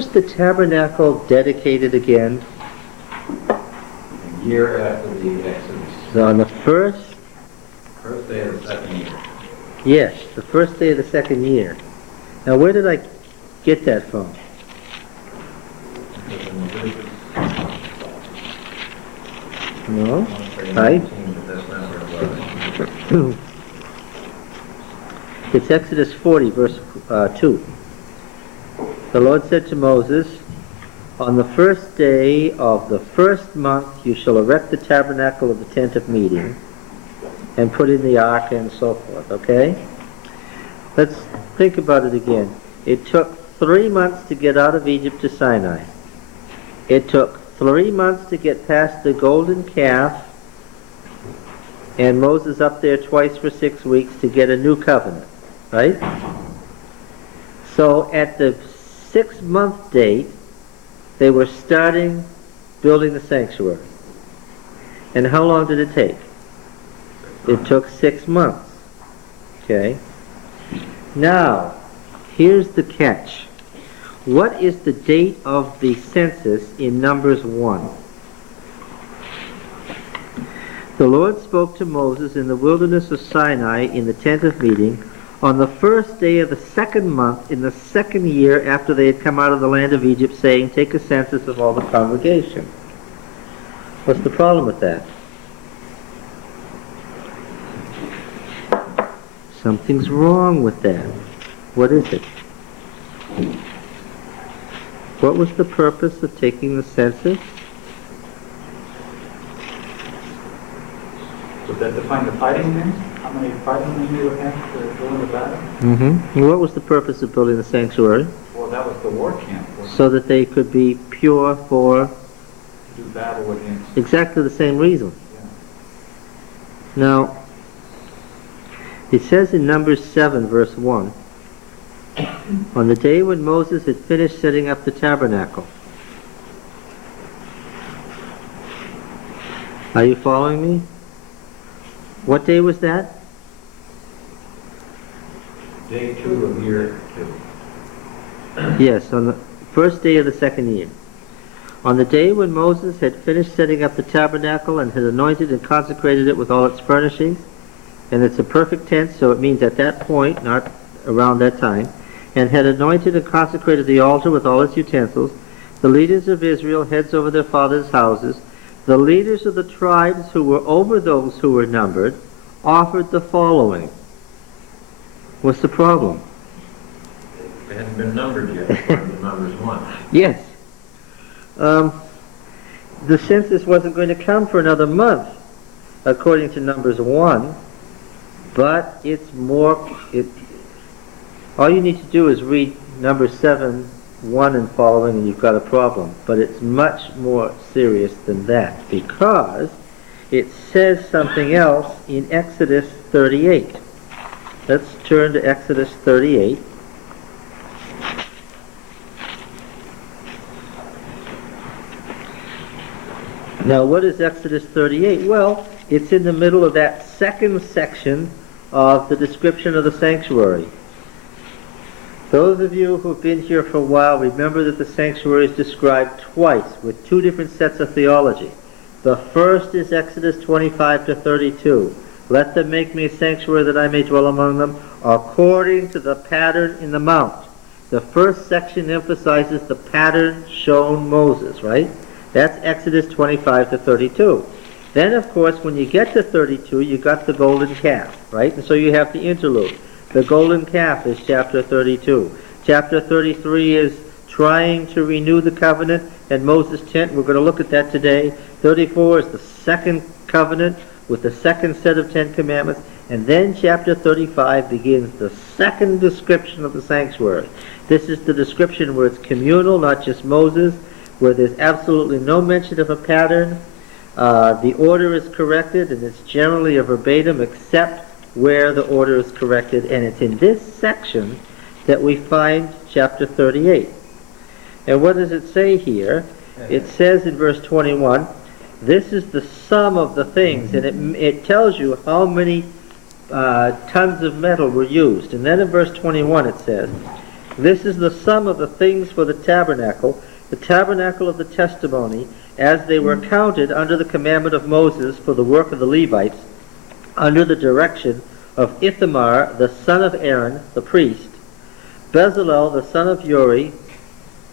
Was the tabernacle dedicated again? A year after the Exodus. On the first Day of the second year. Yes, the first day of the second year. Now, where did I get that from? No, it's Exodus 40, verse 2. The Lord said to Moses, "On the first day of the first month you shall erect the tabernacle of the tent of meeting, and put in the ark," and so forth, okay? Let's think about it again. It took 3 months to get out of Egypt to Sinai. It took 3 months to get past the golden calf, and Moses up there twice for 6 weeks to get a new covenant, right? So at the 6-month date, they were starting building the sanctuary. And how long did it take? It took 6 months. Okay? Now, here's the catch. What is the date of the census in Numbers 1? The Lord spoke to Moses in the wilderness of Sinai in the tent of meeting on the first day of the second month in the second year after they had come out of the land of Egypt, saying, "Take a census of all the congregation." What's the problem with that? Something's wrong with that. What is it? What was the purpose of taking the census? Would that define the fighting men? How many fighting men you would have to go into battle? And what was the purpose of building the sanctuary? Well, that was the war camp. So that they could be pure for do battle against. exactly the same reason. Yeah. Now, it says in Numbers 7, verse 1, on the day when Moses had finished setting up the tabernacle. Are you following me? What day was that? Day 2 of year 2. Yes, on the first day of the second year. On the day when Moses had finished setting up the tabernacle and had anointed and consecrated it with all its furnishings, and it's a perfect tense, so it means at that point, not around that time, and had anointed and consecrated the altar with all its utensils, the leaders of Israel, heads over their fathers' houses, the leaders of the tribes who were over those who were numbered, offered the following. What's the problem? They hadn't been numbered yet, according to Numbers 1. Yes. The census wasn't going to come for another month, according to Numbers 1, but it's more... all you need to do is read Numbers 7, 1 and following, and you've got a problem. But it's much more serious than that, because it says something else in Exodus 38. Let's turn to Exodus 38. Now, what is Exodus 38? Well, it's in the middle of that second section of the description of the sanctuary. Those of you who've been here for a while remember that the sanctuary is described twice with 2 different sets of theology. The first is Exodus 25 to 32. Let them make me a sanctuary that I may dwell among them according to the pattern in the mount. The first section emphasizes the pattern shown Moses, right? That's Exodus 25 to 32. Then, of course, when you get to 32, you got the golden calf, right? And so you have the interlude. The golden calf is chapter 32. Chapter 33 is trying to renew the covenant and Moses' tent. We're going to look at that today. 34 is the second covenant with the second set of 10 commandments. And then chapter 35 begins the second description of the sanctuary. This is the description where it's communal, not just Moses, where there's absolutely no mention of a pattern. The order is corrected, and it's generally a verbatim except where the order is corrected, and it's in this section that we find chapter 38. And what does it say here? It says in verse 21, this is the sum of the things, and it tells you how many tons of metal were used. And then in verse 21 it says, This is the sum of the things for the tabernacle of the testimony, as they were counted under the commandment of Moses for the work of the Levites, under the direction of Ithamar, the son of Aaron, the priest, Bezalel, the son of Uri.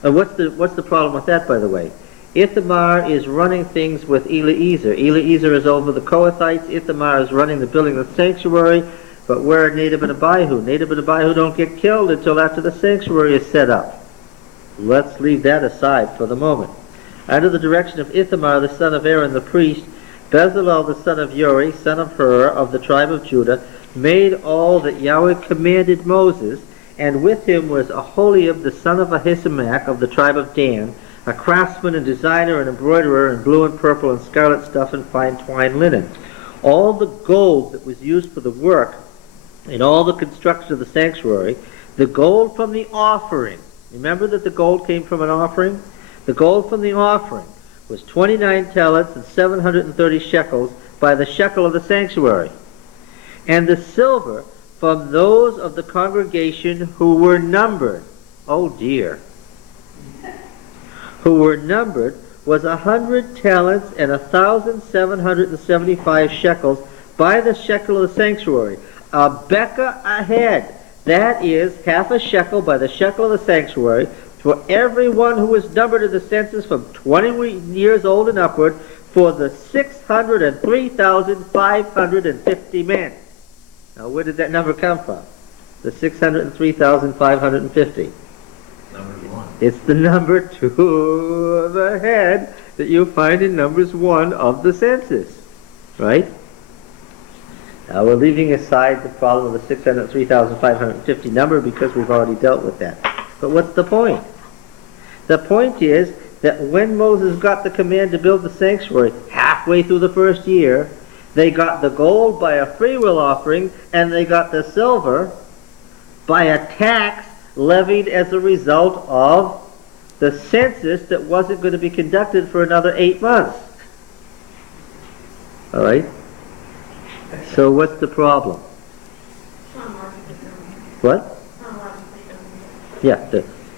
What's the problem with that, by the way? Ithamar is running things with Eliezer. Eliezer is over the Kohathites. Ithamar is running the building of the sanctuary. But where are Nadab and Abihu? Nadab and Abihu don't get killed until after the sanctuary is set up. Let's leave that aside for the moment. Under the direction of Ithamar, the son of Aaron, the priest, Bezalel, the son of Uri, son of Hur, of the tribe of Judah, made all that Yahweh commanded Moses, and with him was Aholiab, the son of Ahisamach, of the tribe of Dan, a craftsman and designer and embroiderer in blue and purple and scarlet stuff and fine twined linen. All the gold that was used for the work in all the construction of the sanctuary, the gold from the offering, remember that the gold came from an offering? The gold from the offering was 29 talents and 730 shekels by the shekel of the sanctuary. And the silver from those of the congregation who were numbered, oh dear, who were numbered, was 100 talents and 1,775 shekels by the shekel of the sanctuary. A bekah a head, that is half a shekel by the shekel of the sanctuary, for everyone who was numbered in the census from 20 years old and upward, for the 603,550 men. Now where did that number come from? The 603,550. Number 1. It's the number 2 of the head that you find in Numbers 1 of the census, right? Now we're leaving aside the problem of the 603,550 number because we've already dealt with that. But what's the point? The point is that when Moses got the command to build the sanctuary halfway through the first year, they got the gold by a freewill offering, and they got the silver by a tax levied as a result of the census that wasn't going to be conducted for another 8 months. All right? So what's the problem? What? Yeah,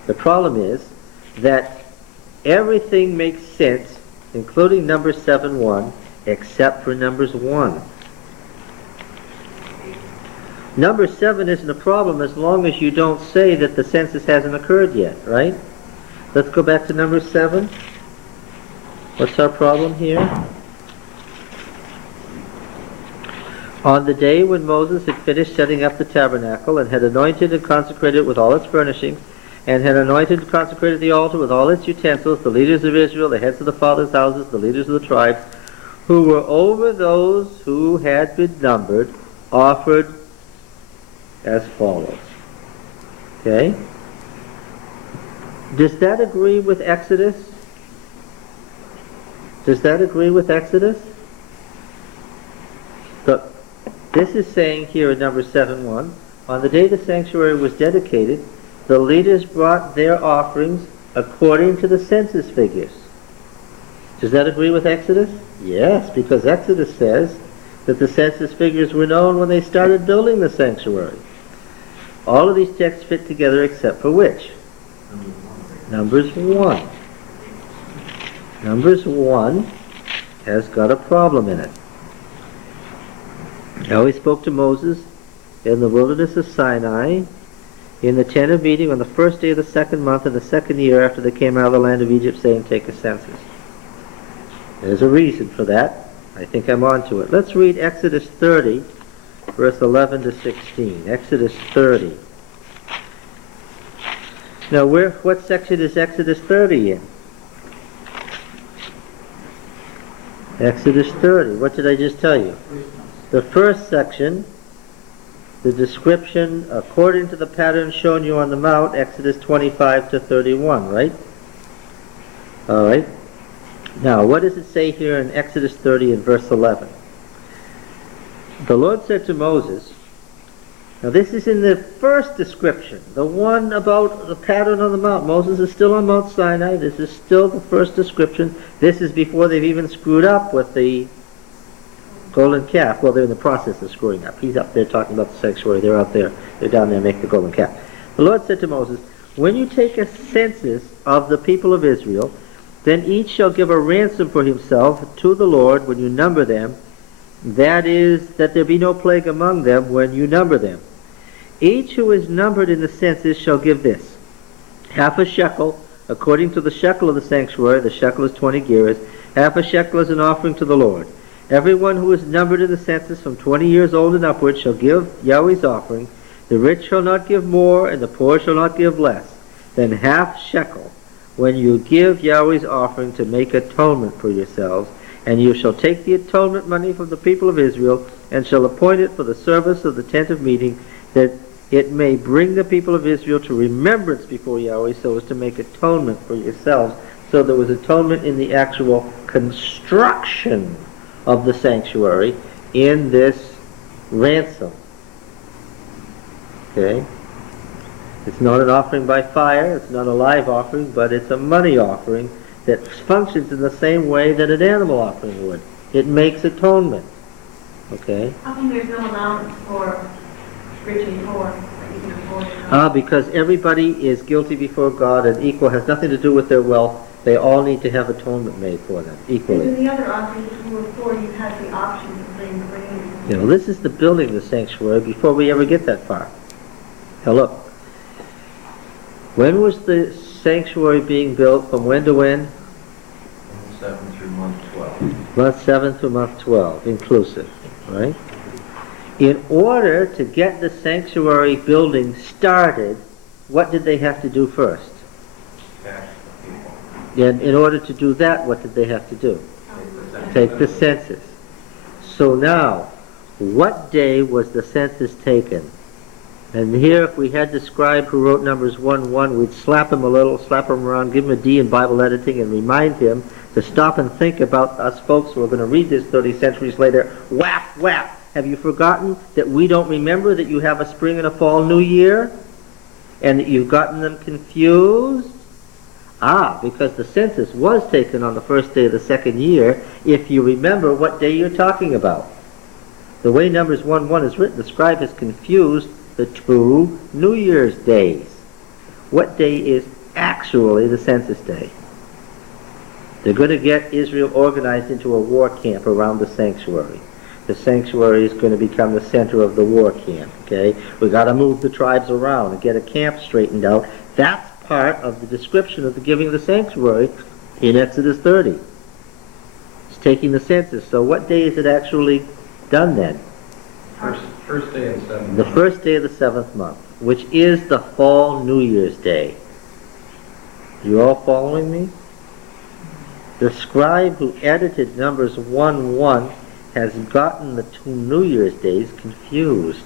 the problem is that everything makes sense, including Numbers 7:1, except for Numbers 1. Number 7 isn't a problem as long as you don't say that the census hasn't occurred yet, right? Let's go back to number 7. What's our problem here? On the day when Moses had finished setting up the tabernacle and had anointed and consecrated it with all its furnishings, and had anointed and consecrated the altar with all its utensils, the leaders of Israel, the heads of the fathers' houses, the leaders of the tribes, who were over those who had been numbered, offered as follows. Okay? Does that agree with Exodus? Does that agree with Exodus? Look, this is saying here in Numbers 7:1, on the day the sanctuary was dedicated, the leaders brought their offerings according to the census figures. Does that agree with Exodus? Yes, because Exodus says that the census figures were known when they started building the sanctuary. All of these texts fit together except for which? Numbers 1. Numbers 1 has got a problem in it. Yahweh spoke to Moses in the wilderness of Sinai in the tent of meeting on the first day of the second month in the second year after they came out of the land of Egypt, saying, take a census. There's a reason for that. I think I'm on to it. Let's read Exodus 30, verse 11 to 16. Exodus 30. Now, what section is Exodus 30 in? Exodus 30. What did I just tell you? The first section, the description according to the pattern shown you on the mount, Exodus 25 to 31, right? All right. Now, what does it say here in Exodus 30 and verse 11? The Lord said to Moses, now this is in the first description, the one about the pattern on the mount. Moses is still on Mount Sinai. This is still the first description. This is before they've even screwed up with the golden calf. Well, they're in the process of screwing up. He's up there talking about the sanctuary. They're out there. They're down there making the golden calf. The Lord said to Moses, when you take a census of the people of Israel, then each shall give a ransom for himself to the Lord when you number them. That is, that there be no plague among them when you number them. Each who is numbered in the census shall give this: half a shekel, according to the shekel of the sanctuary. The shekel is 20 gerahs. Half a shekel is an offering to the Lord. Everyone who is numbered in the census from 20 years old and upward shall give Yahweh's offering. The rich shall not give more, and the poor shall not give less than half shekel when you give Yahweh's offering to make atonement for yourselves. And you shall take the atonement money from the people of Israel, and shall appoint it for the service of the tent of meeting, that it may bring the people of Israel to remembrance before Yahweh, so as to make atonement for yourselves. So there was atonement in the actual construction of the sanctuary in this ransom. Okay? It's not an offering by fire, it's not a live offering, but it's a money offering that functions in the same way that an animal offering would. It makes atonement. Okay? How come there's no allowance for rich and poor that you can afford? Because everybody is guilty before God and equal, has nothing to do with their wealth. They all need to have atonement made for them, equally. And in the other offerings, if you were poor, you had the option of bringing grain. You know, this is the building of the sanctuary before we ever get that far. Now look, when was the sanctuary being built, from when to when? 7 through month 12. Month 7 through month 12, inclusive, right? In order to get the sanctuary building started, what did they have to do first? Tax the people. And in order to do that, what did they have to do? Take the census. So now, what day was the census taken? And here, if we had the scribe who wrote Numbers 1:1, we'd slap him a little, slap him around, give him a D in Bible editing, and remind him to stop and think about us folks who are going to read this 30 centuries later. Whap, whap! Have you forgotten that we don't remember that you have a spring and a fall new year? And that you've gotten them confused? Because the census was taken on the first day of the second year, if you remember what day you're talking about. The way Numbers 1:1 is written, the scribe has confused the two New Year's days. What day is actually the census day? They're going to get Israel organized into a war camp around the sanctuary. The sanctuary is going to become the center of the war camp, okay? We've got to move the tribes around and get a camp straightened out. That's part of the description of the giving of the sanctuary in Exodus 30. It's taking the census. So what day is it actually done then? First day of the 7th The month. first day of the 7th month, which is the fall New Year's Day. You all following me? The scribe who edited Numbers 1:1 has gotten the two New Year's days confused.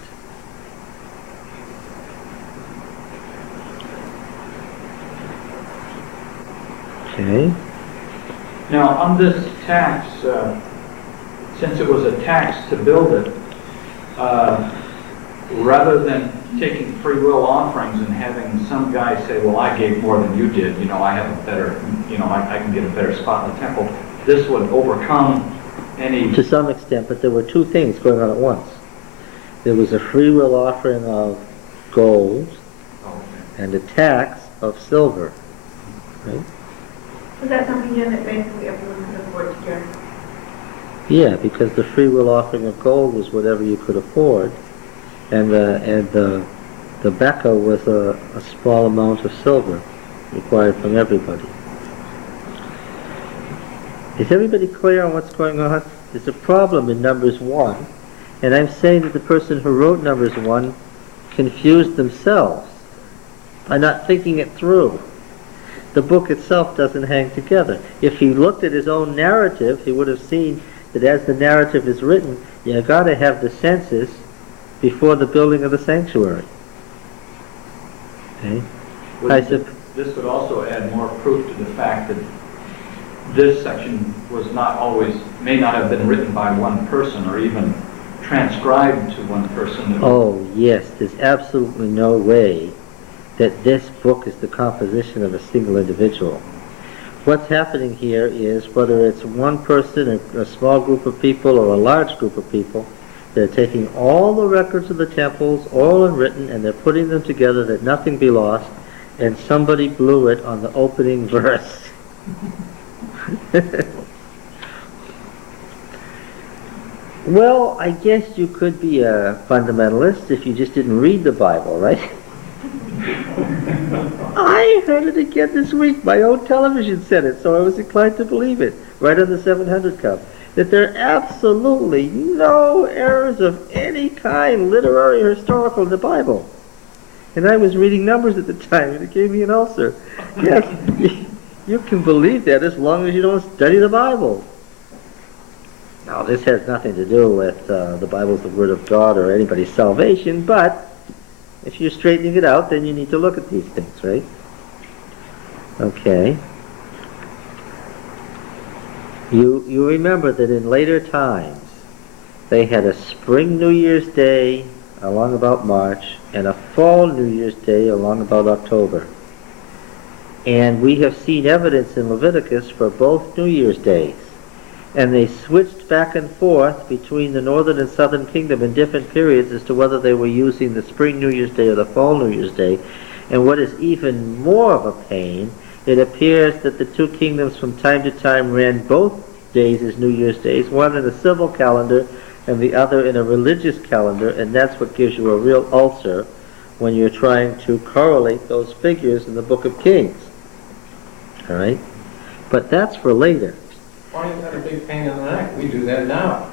Okay. Now, on this tax, since it was a tax to build it, rather than taking free will offerings and having some guy say, well, I gave more than you did, I have a better, I can get a better spot in the temple, this would overcome any... To some extent, but there were two things going on at once. There was a free will offering of gold and a tax of silver. Right? Was that something then that basically everyone could afford to give? Yeah, because the free will offering of gold was whatever you could afford, and the becca was a small amount of silver required from everybody. Is everybody clear on what's going on? There's a problem in Numbers 1, and I'm saying that the person who wrote Numbers 1 confused themselves by not thinking it through. The book itself doesn't hang together. If he looked at his own narrative, he would have seen that as the narrative is written, you got to have the census before the building of the sanctuary. Okay? This would also add more proof to the fact that this section was not always, may not have been written by one person or even transcribed to one person. Oh, yes, there's absolutely no way that this book is the composition of a single individual. What's happening here is, whether it's one person, a small group of people, or a large group of people, they're taking all the records of the temples, all unwritten, and they're putting them together that nothing be lost, and somebody blew it on the opening verse. Well, I guess you could be a fundamentalist if you just didn't read the Bible, right? I heard it again this week. My own television said it, so I was inclined to believe it, right on the 700 Club, that there are absolutely no errors of any kind, literary or historical, in the Bible. And I was reading Numbers at the time, and it gave me an ulcer. Yes, you can believe that as long as you don't study the Bible. Now, this has nothing to do with the Bible's the Word of God or anybody's salvation, but if you're straightening it out, then you need to look at these things, right? Okay. You remember that in later times, they had a spring New Year's Day along about March and a fall New Year's Day along about October. And we have seen evidence in Leviticus for both New Year's Days. And they switched back and forth between the northern and southern kingdom in different periods as to whether they were using the spring New Year's Day or the fall New Year's Day. And what is even more of a pain, it appears that the two kingdoms from time to time ran both days as New Year's Days, one in a civil calendar and the other in a religious calendar, and that's what gives you a real ulcer when you're trying to correlate those figures in the Book of Kings. All right? But that's for later. Why is that a big pain in the neck? We do that now.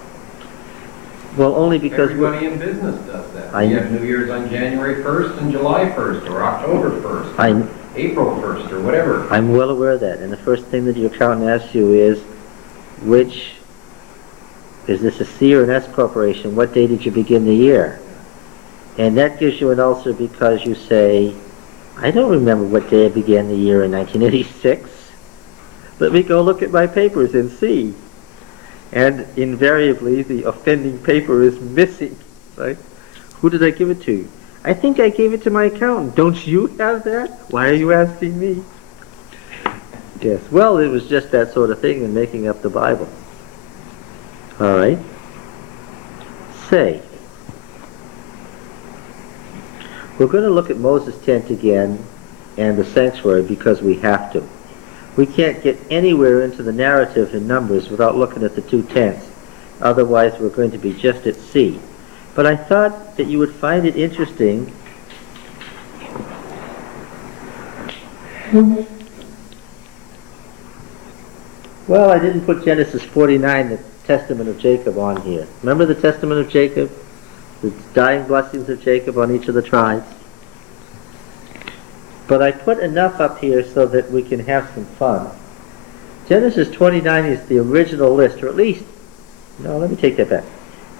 Well, only because Everybody in business does that. I We know. have New Year's on January 1st and July 1st, or October 1st, I, April 1st, or whatever. I'm well aware of that. And the first thing that your accountant asks you is, which, is this a C or an S corporation? What day did you begin the year? And that gives you an ulcer because you say, I don't remember what day I began the year in 1986. Let me go look at my papers and see. And invariably, the offending paper is missing, right? Who did I give it to? I think I gave it to my accountant. Don't you have that? Why are you asking me? Yes, well, it was just that sort of thing in making up the Bible. All right. Say. We're going to look at Moses' tent again and the sanctuary because we have to. We can't get anywhere into the narrative in Numbers without looking at the two tents. Otherwise, we're going to be just at sea. But I thought that you would find it interesting Well, I didn't put Genesis 49, the Testament of Jacob, on here. Remember the Testament of Jacob? The dying blessings of Jacob on each of the tribes? But I put enough up here so that we can have some fun. Genesis 29 is the original list, or at least, no, let me take that back.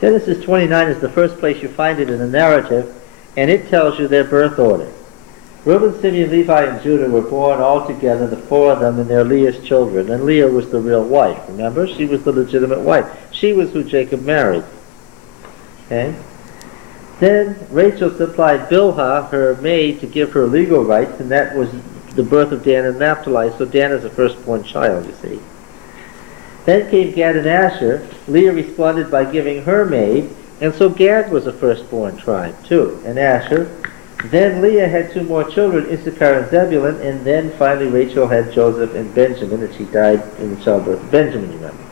Genesis 29 is the first place you find it in the narrative, and it tells you their birth order. Reuben, Simeon, Levi, and Judah were born all together, the four of them, and they're Leah's children. And Leah was the real wife, remember? She was the legitimate wife. She was who Jacob married. Okay? Then Rachel supplied Bilhah, her maid, to give her legal rights, and that was the birth of Dan and Naphtali, so Dan is a firstborn child, you see. Then came Gad and Asher. Leah responded by giving her maid, and so Gad was a firstborn tribe, too, and Asher. Then Leah had two more children, Issachar and Zebulun, and then finally Rachel had Joseph and Benjamin, and she died in the childbirth of Benjamin, you remember.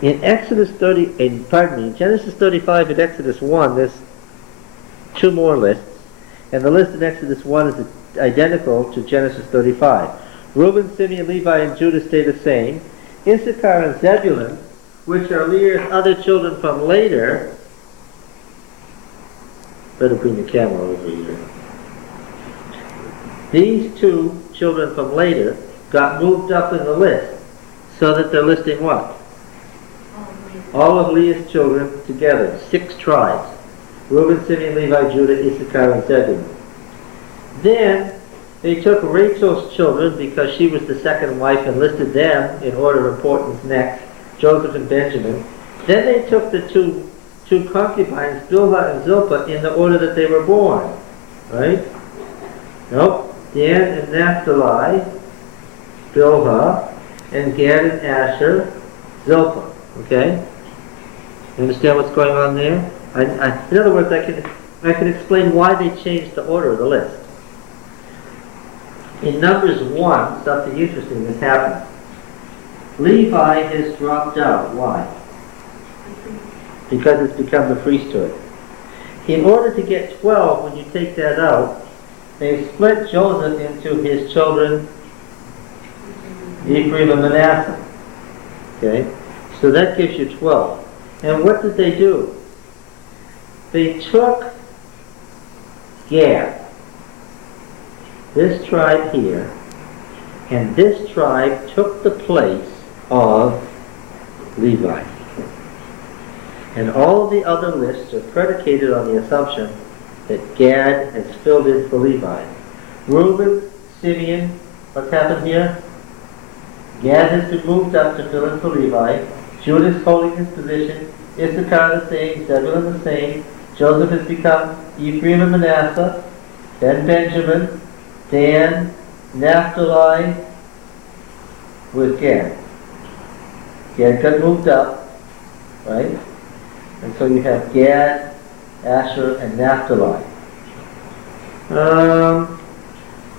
In Genesis 35 and Exodus 1, there's two more lists, and the list in Exodus 1 is identical to Genesis 35. Reuben, Simeon, Levi, and Judah stay the same. Issachar and Zebulun, which are Leah's other children from later, better bring the camera over here. These two children from later got moved up in the list so that they're listing what? All of Leah's children together, 6 tribes. Reuben, Simeon, Levi, Judah, Issachar, and Zebulun. Then they took Rachel's children because she was the second wife and listed them in order of importance next, Joseph and Benjamin. Then they took the two concubines, Bilhah and Zilpah, in the order that they were born. Right? Nope. Dan and Naphtali, Bilhah, and Gad and Asher, Zilpah. Okay? You understand what's going on there? In other words, I can explain why they changed the order of the list. In Numbers 1, something interesting has happened. Levi has dropped out. Why? Because it's become the priesthood. In order to get 12, when you take that out, they split Joseph into his children, Ephraim and Manasseh. Okay? So that gives you 12. And what did they do? They took Gad, this tribe here, and this tribe took the place of Levi. And all of the other lists are predicated on the assumption that Gad has filled in for Levi. Reuben, Simeon, what's happened here? Gad has been moved up to fill in for Levi. Judas holding his position. Issachar the same. Zebulun the same. Joseph has become Ephraim and Manasseh. Then Benjamin. Dan. Naphtali. With Gad. Gad got moved up. Right? And so you have Gad, Asher, and Naphtali.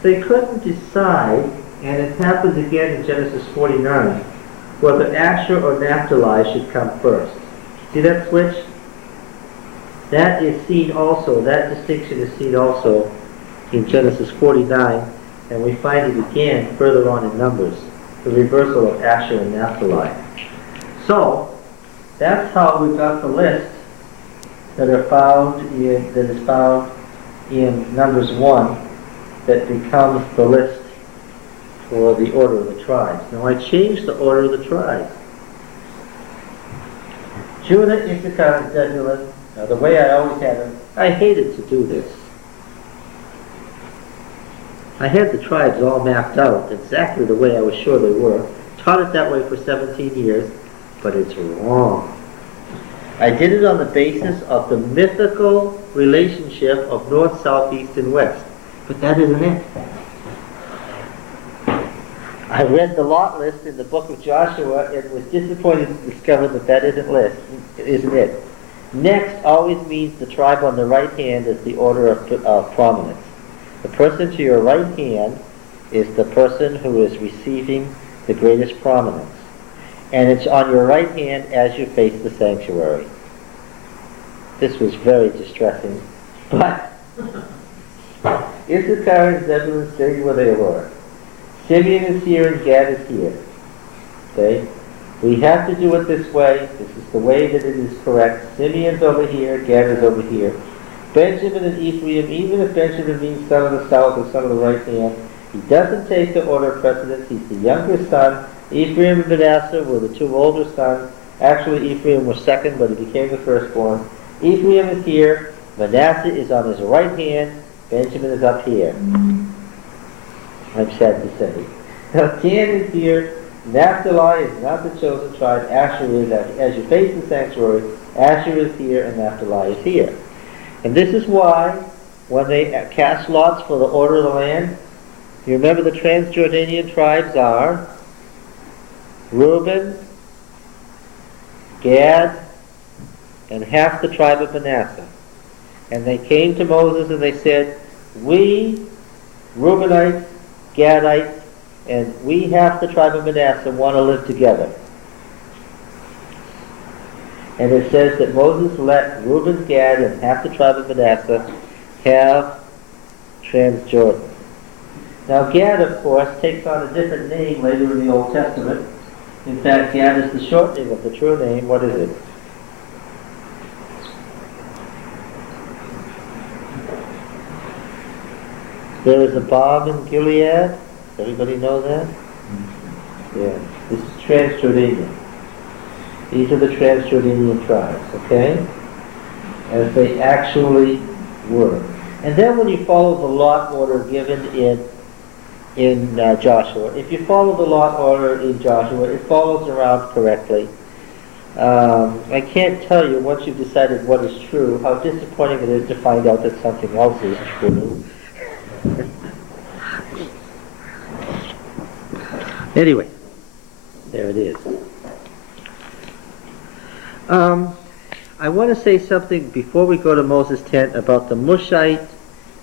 They couldn't decide, and it happens again in Genesis 49, whether Asher or Naphtali should come first. See that switch? That is seen also, that distinction is seen also in Genesis 49, and we find it again further on in Numbers, the reversal of Asher and Naphtali. So, that's how we got the list that is found in Numbers 1 that becomes the list for the order of the tribes. Now I changed the order of the tribes. Judah, Issachar, and Zebulun, the way I always had them, I hated to do this. I had the tribes all mapped out exactly the way I was sure they were, taught it that way for 17 years, but it's wrong. I did it on the basis of the mythical relationship of north, south, east, and west. But that isn't it. I read the lot list in the book of Joshua and was disappointed to discover that that isn't it. Next always means the tribe on the right hand is the order of prominence. The person to your right hand is the person who is receiving the greatest prominence. And it's on your right hand as you face the sanctuary. This was very distressing, but Issachar and Zebulun stayed where they were. Simeon is here and Gad is here. Okay? We have to do it this way. This is the way that it is correct. Simeon's over here, Gad is over here. Benjamin and Ephraim, even if Benjamin means son of the south or son of the right hand, he doesn't take the order of precedence. He's the younger son. Ephraim and Manasseh were the two older sons. Actually, Ephraim was second, but he became the firstborn. Ephraim is here. Manasseh is on his right hand. Benjamin is up here. I'm sad to say. Now, Dan is here. Naphtali is not the chosen tribe. Asher is, as you face the sanctuary, Asher is here and Naphtali is here. And this is why, when they cast lots for the order of the land, you remember the Transjordanian tribes are Reuben, Gad, and half the tribe of Manasseh. And they came to Moses and they said, we, Reubenites, Gadites, and we half the tribe of Manasseh want to live together. And it says that Moses let Reuben, Gad, and half the tribe of Manasseh have Transjordan. Now Gad, of course, takes on a different name later in the Old Testament. In fact, Gad is the shortening of the true name. What is it? There is a balm in Gilead. Everybody know that? Yeah. This is Transjordanian. These are the Transjordanian tribes, okay? As they actually were. And then when you follow the lot order given in Joshua, if you follow the lot order in Joshua, it follows around correctly. I can't tell you, once you've decided what is true, how disappointing it is to find out that something else is true. Anyway, there it is. I want to say something before we go to Moses' tent about the Mushite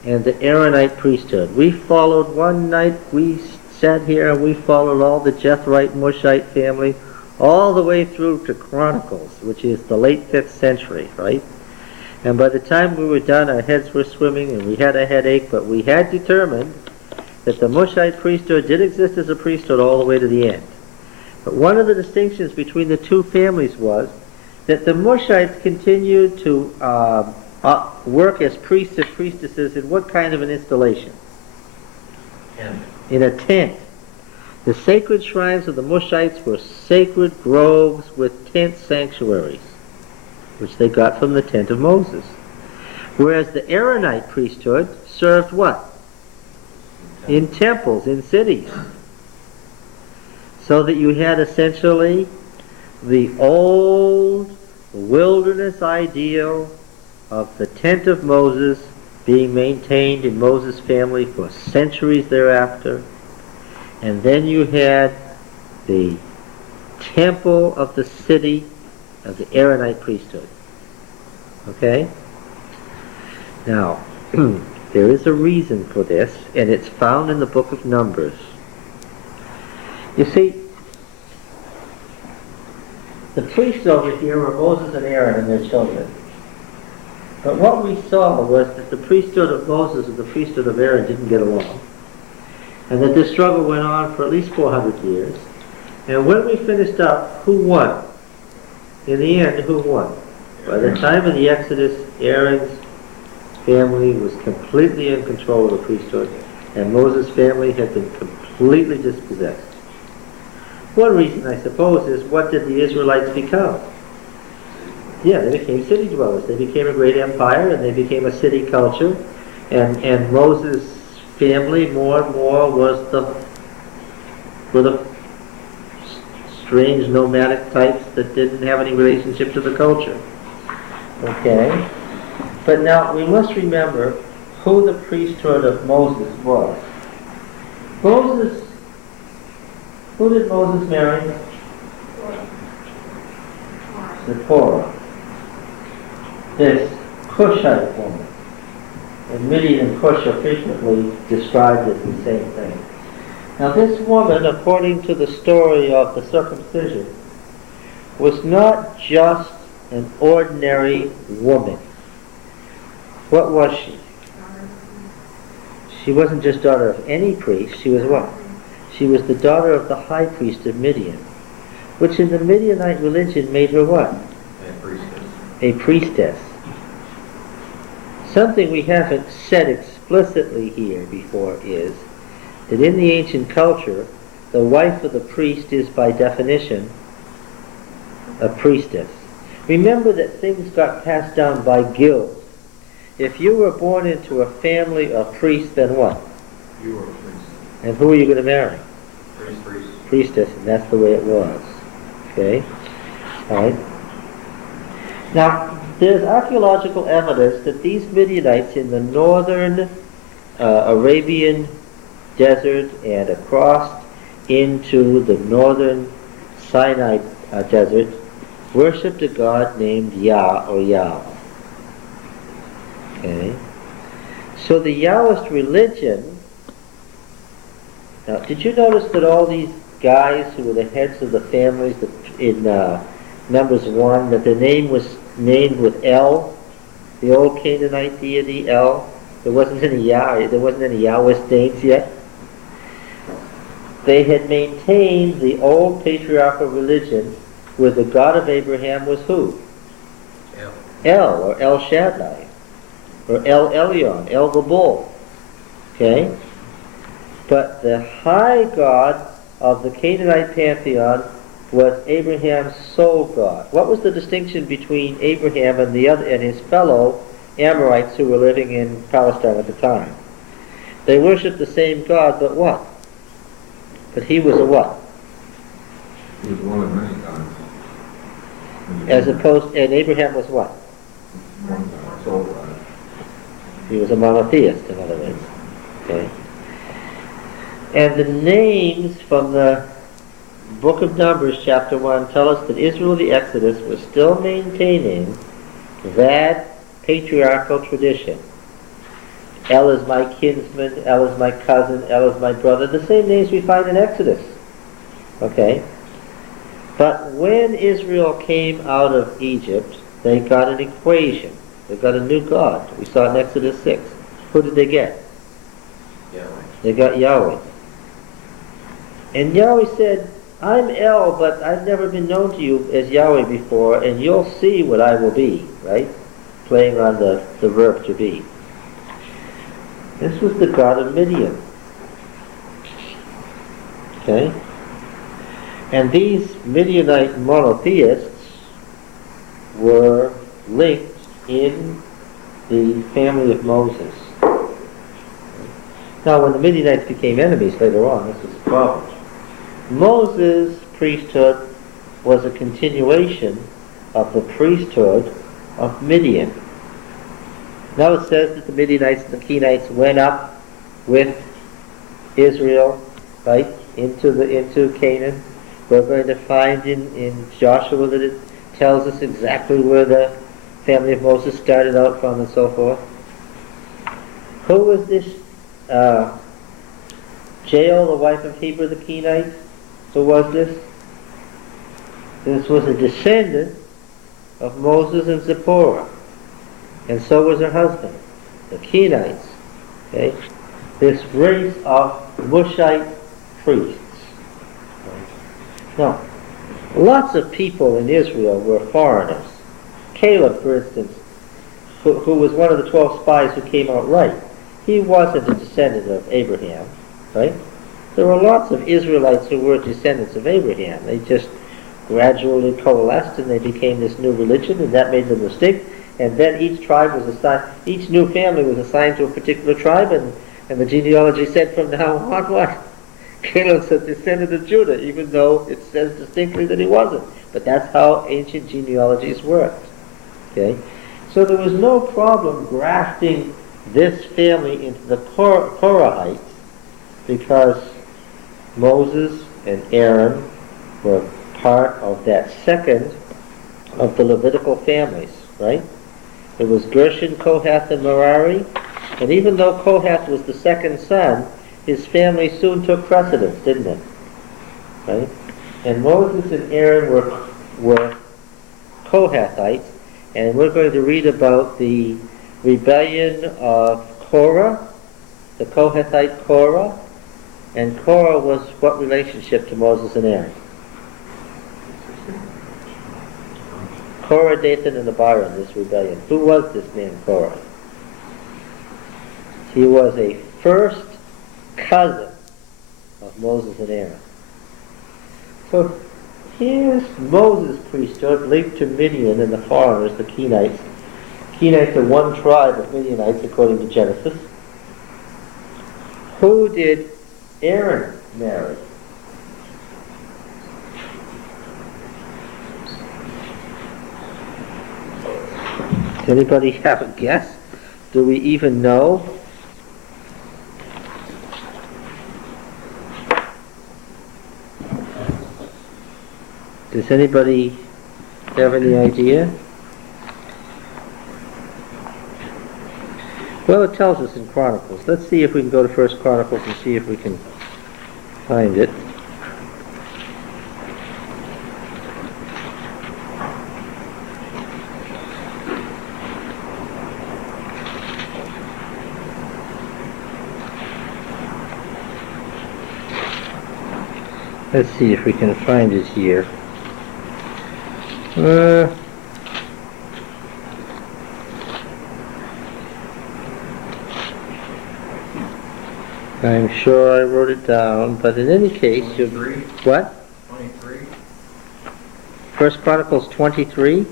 and the Aaronite priesthood. We followed one night, we sat here and we followed all the Jethroite, Mushite family, all the way through to Chronicles, which is the late 5th century, right? And by the time we were done, our heads were swimming and we had a headache, but we had determined that the Mushite priesthood did exist as a priesthood all the way to the end. But one of the distinctions between the two families was that the Mushites continued to work as priests and priestesses in what kind of an installation? In a tent. The sacred shrines of the Mushites were sacred groves with tent sanctuaries, which they got from the tent of Moses. Whereas the Aaronite priesthood served what? In temples, in cities. So that you had essentially the old wilderness ideal of the tent of Moses being maintained in Moses' family for centuries thereafter. And then you had the temple of the city of the Aaronite priesthood. Okay? Now, there is a reason for this, and it's found in the book of Numbers. You see, the priests over here were Moses and Aaron and their children. But what we saw was that the priesthood of Moses and the priesthood of Aaron didn't get along. And that this struggle went on for at least 400 years. And when we finished up, who won? In the end, who won? By the time of the Exodus, Aaron's family was completely in control of the priesthood, and Moses' family had been completely dispossessed. One reason, I suppose, is what did the Israelites become? Yeah, they became city dwellers. They became a great empire, and they became a city culture. And Moses' family more and more were the strange nomadic types that didn't have any relationship to the culture. Okay? But now we must remember who the priesthood of Moses was. Who did Moses marry? Zipporah. This Cushite woman. And Midian and Cush are frequently described as the same thing. Now this woman, according to the story of the circumcision, was not just an ordinary woman. What was she? She wasn't just daughter of any priest. She was what? She was the daughter of the high priest of Midian, which in the Midianite religion made her what? A priestess. A priestess. Something we haven't said explicitly here before is that in the ancient culture, the wife of the priest is by definition a priestess. Remember that things got passed down by guilds. If you were born into a family of priests, then what? You were a priest. And who are you going to marry? Priest. Priestess, and that's the way it was. Okay? All right? Now, there's archaeological evidence that these Midianites in the northern Arabian desert and across into the northern Sinai desert worshipped a god named Yah or Yah. Okay? So the Yahwist religion. Now, did you notice that all these guys who were the heads of the families in Numbers 1, that their name was named with El, the old Canaanite deity El? There wasn't any Yahwist names yet. They had maintained the old patriarchal religion where the God of Abraham was who? El, or El Shaddai, or El Elyon, El Gabor. Okay? But the high god of the Canaanite pantheon was Abraham's sole god. What was the distinction between Abraham and his fellow Amorites who were living in Palestine at the time? They worshipped the same God, but what? But he was a what? He was one of many gods. And Abraham was what? One God, sole God. He was a monotheist, in other words. Okay. And the names from the book of Numbers, chapter 1, tell us that Israel of the Exodus was still maintaining that patriarchal tradition. El is my kinsman, El is my cousin, El is my brother, the same names we find in Exodus. Okay? But when Israel came out of Egypt, they got an equation. They got a new God. We saw it in Exodus 6. Who did they get? Yahweh. They got Yahweh. And Yahweh said, I'm El, but I've never been known to you as Yahweh before, and you'll see what I will be, right? Playing on the verb to be. This was the God of Midian. Okay? And these Midianite monotheists were linked in the family of Moses. Now, when the Midianites became enemies later on, this was a problem. Moses' priesthood was a continuation of the priesthood of Midian. Now it says that the Midianites and the Kenites went up with Israel, right, into Canaan. We're going to find in Joshua that it tells us exactly where the family of Moses started out from and so forth. Who was this Jael, the wife of Heber the Kenite? Who was this? This was a descendant of Moses and Zipporah. And so was her husband, the Kenites. Okay? This race of Mushite priests. Now, lots of people in Israel were foreigners. Caleb, for instance, who was one of the 12 spies who came out right, he wasn't a descendant of Abraham, right? There were lots of Israelites who were descendants of Abraham. They just gradually coalesced and they became this new religion, and that made them distinct. And then each tribe was assigned, each new family was assigned to a particular tribe, and the genealogy said from now on what? Caleb's a descendant of Judah, even though it says distinctly that he wasn't. But that's how ancient genealogies worked. Okay? So there was no problem grafting this family into the Korahites, because Moses and Aaron were part of that second of the Levitical families, right? It was Gershon, Kohath, and Merari. And even though Kohath was the second son, his family soon took precedence, didn't it? Right? And Moses and Aaron were Kohathites, and we're going to read about the rebellion of Korah, the Kohathite Korah. And Korah was what relationship to Moses and Aaron? Korah, Dathan, and Abiram, this rebellion. Who was this man Korah? He was a first cousin of Moses and Aaron. So here's Moses' priesthood linked to Midian and the foreigners, the Kenites. Kenites are one tribe of Midianites according to Genesis. Who did Aaron marry? Does anybody have a guess? Do we even know? Does anybody have any idea? Well, it tells us in Chronicles. Let's see if we can go to 1 Chronicles and see if we can find it. Let's see if we can find it here. I'm sure I wrote it down, but in any case, you 23? what? 23? First Chronicles 23? Is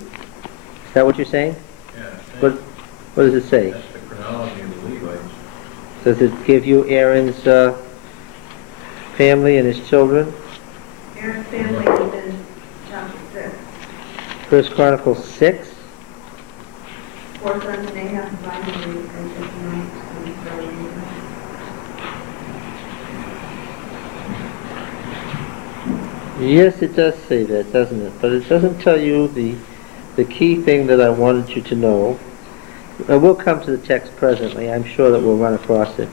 that what you're saying? Yeah. What does it say? That's the chronology of the Levites. Does it give you Aaron's family and his children? Aaron's family is in chapter 6. First Chronicles 6? 4 sons of Ahab, Zion, and Jeshanites, and Zerah. Yes, it does say that, doesn't it? But it doesn't tell you the key thing that I wanted you to know. We'll come to the text presently. I'm sure that we'll run across it.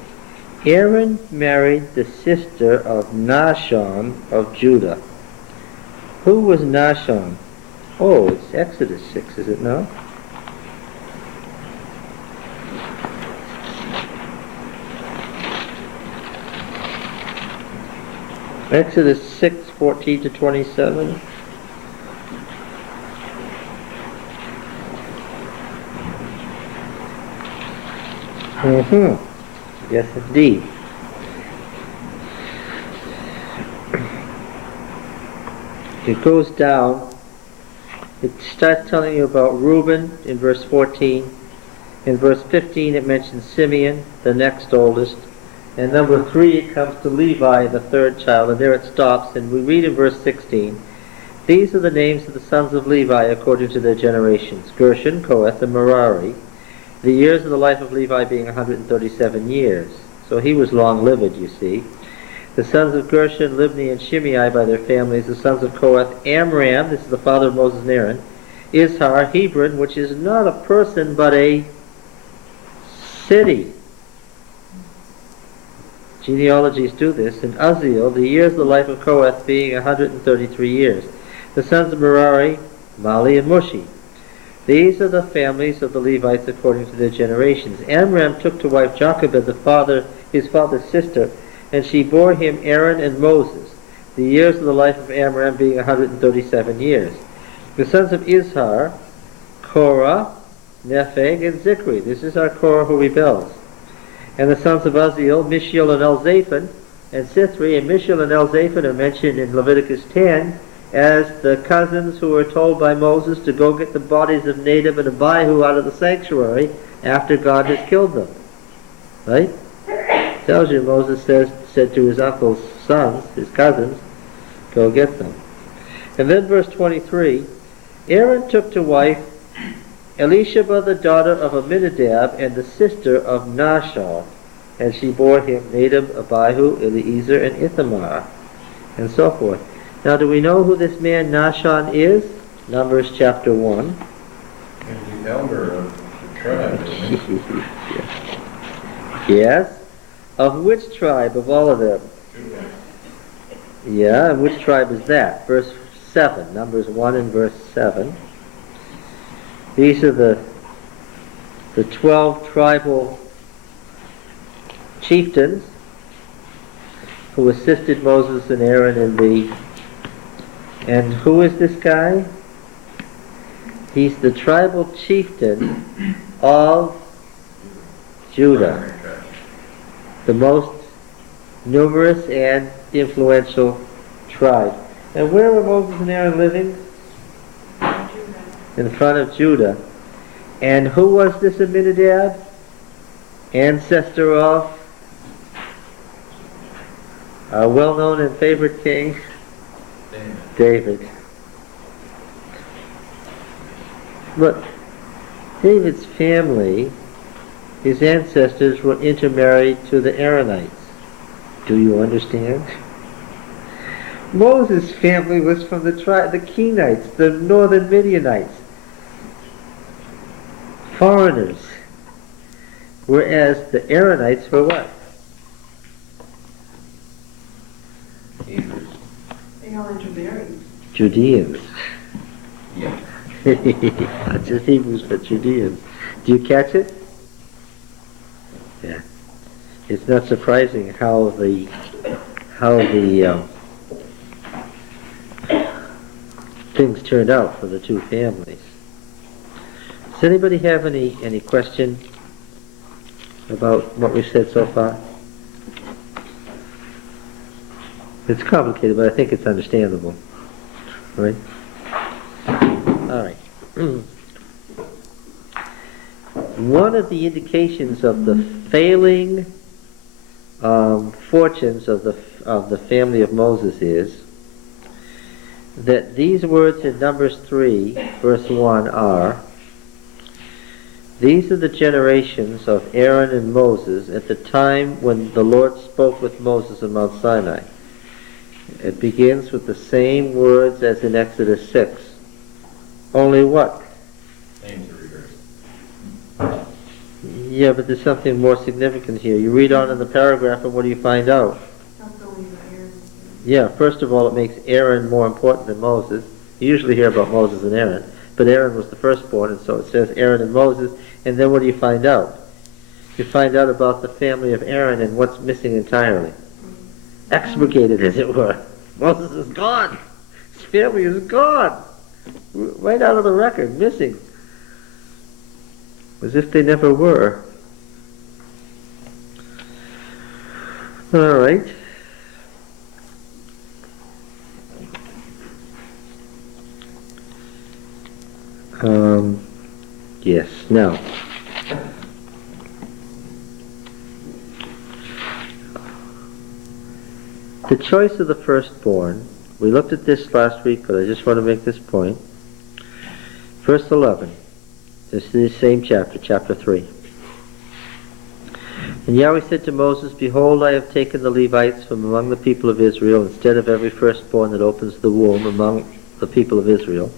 Aaron married the sister of Nahshon of Judah. Who was Nahshon? Oh, it's Exodus 6, is it not? Exodus 6:14 to 27. Yes, indeed. It goes down. It starts telling you about Reuben in verse 14. In verse 15 it mentions Simeon, the next oldest. And number 3 it comes to Levi, the third child, and there it stops. And we read in verse 16, these are the names of the sons of Levi according to their generations: Gershon, Kohath, and Merari. The years of the life of Levi being 137 years. So he was long-lived, you see. The sons of Gershon, Libni, and Shimei by their families. The sons of Kohath, Amram, this is the father of Moses and Aaron. Izhar, Hebron, which is not a person but a city. Genealogies do this. And Uzziel, the years of the life of Kohath being 133 years. The sons of Merari, Mali, and Mushi. These are the families of the Levites according to their generations. Amram took to wife Jochebed, his father's sister, and she bore him Aaron and Moses, the years of the life of Amram being 137 years. The sons of Izhar, Korah, Nepheg, and Zikri. This is our Korah who rebels. And the sons of Uzziel, Mishael and Elzaphan, and Sithri. And Mishael and Elzaphan are mentioned in Leviticus 10 as the cousins who were told by Moses to go get the bodies of Nadab and Abihu out of the sanctuary after God has killed them. Right? Tells you Moses said to his uncle's sons, his cousins, go get them. And then verse 23, Aaron took to wife Elisheba the daughter of Aminadab and the sister of Nahshon, and she bore him Nadab, Abihu, Eliezer, and Ithamar, and so forth. Now, do we know who this man Nahshon is? Numbers chapter 1. And the elder of the tribe, isn't he? Yes. Of which tribe of all of them? Yeah, and which tribe is that? Verse 7, Numbers 1 and verse 7. These are the 12 tribal chieftains who assisted Moses and Aaron in the... And who is this guy? He's the tribal chieftain of Judah, the most numerous and influential tribe. And where were Moses and Aaron living? In front of Judah. And who was this Aminadab? Ancestor of our well-known and favorite king, David. Look, David's family, his ancestors were intermarried to the Aaronites. Do you understand? Moses' family was from the Kenites, the northern Midianites, foreigners. Whereas the Aaronites were what? Hebrews. They all intermarried. Judeans. Yeah. Not just Hebrews, but Judeans. Do you catch it? Yeah. It's not surprising how the things turned out for the two families. Does anybody have any question about what we've said so far? It's complicated, but I think it's understandable. Right? All right. One of the indications of the failing fortunes of the family of Moses is that these words in Numbers 3, verse 1 are, these are the generations of Aaron and Moses at the time when the Lord spoke with Moses on Mount Sinai. It begins with the same words as in Exodus 6. Only what? Names are reversed. Yeah, but there's something more significant here. You read on in the paragraph, and what do you find out? That's only the Aaron. Yeah, first of all, it makes Aaron more important than Moses. You usually hear about Moses and Aaron, but Aaron was the firstborn, and so it says Aaron and Moses, and then what do you find out? You find out about the family of Aaron and what's missing entirely. Expurgated, as it were. Moses is gone. His family is gone. Right out of the record, missing. As if they never were. All right. Yes, now. The choice of the firstborn, we looked at this last week, but I just want to make this point. Verse 11, this is the same chapter, chapter 3. And Yahweh said to Moses, Behold, I have taken the Levites from among the people of Israel, instead of every firstborn that opens the womb among the people of Israel.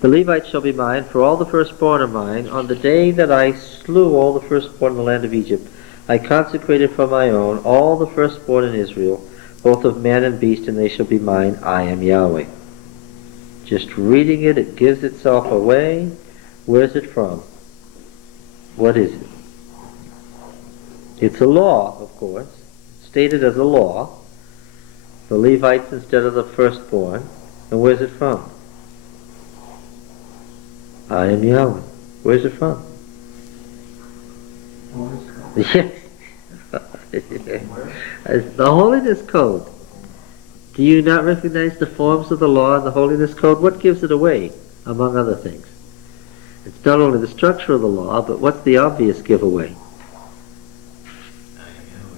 The Levites shall be mine, for all the firstborn are mine. On the day that I slew all the firstborn in the land of Egypt, I consecrated for my own all the firstborn in Israel, both of man and beast, and they shall be mine. I am Yahweh. Just reading it, it gives itself away. Where's it from? What is it? It's a law, of course, stated as a law. The Levites instead of the firstborn. And where's it from? I am Yahweh. Where's it from? Yes. The Holiness Code. Do you not recognize the forms of the law and the Holiness Code? What gives it away, among other things? It's not only the structure of the law, but what's the obvious giveaway?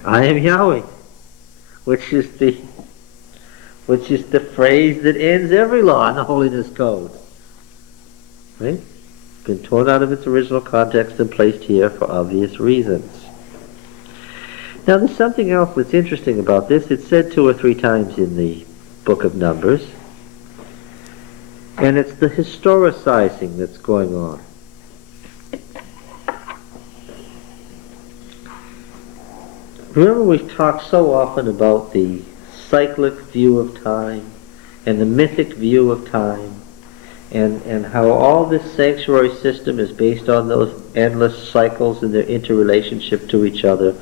I am Yahweh, which is the phrase that ends every law in the Holiness Code. Right? Been torn out of its original context and placed here for obvious reasons. Now there's something else that's interesting about this. It's said 2 or 3 times in the book of Numbers. And it's the historicizing that's going on. Remember, we've talked so often about the cyclic view of time and the mythic view of time, and how all this sanctuary system is based on those endless cycles and their interrelationship to each other.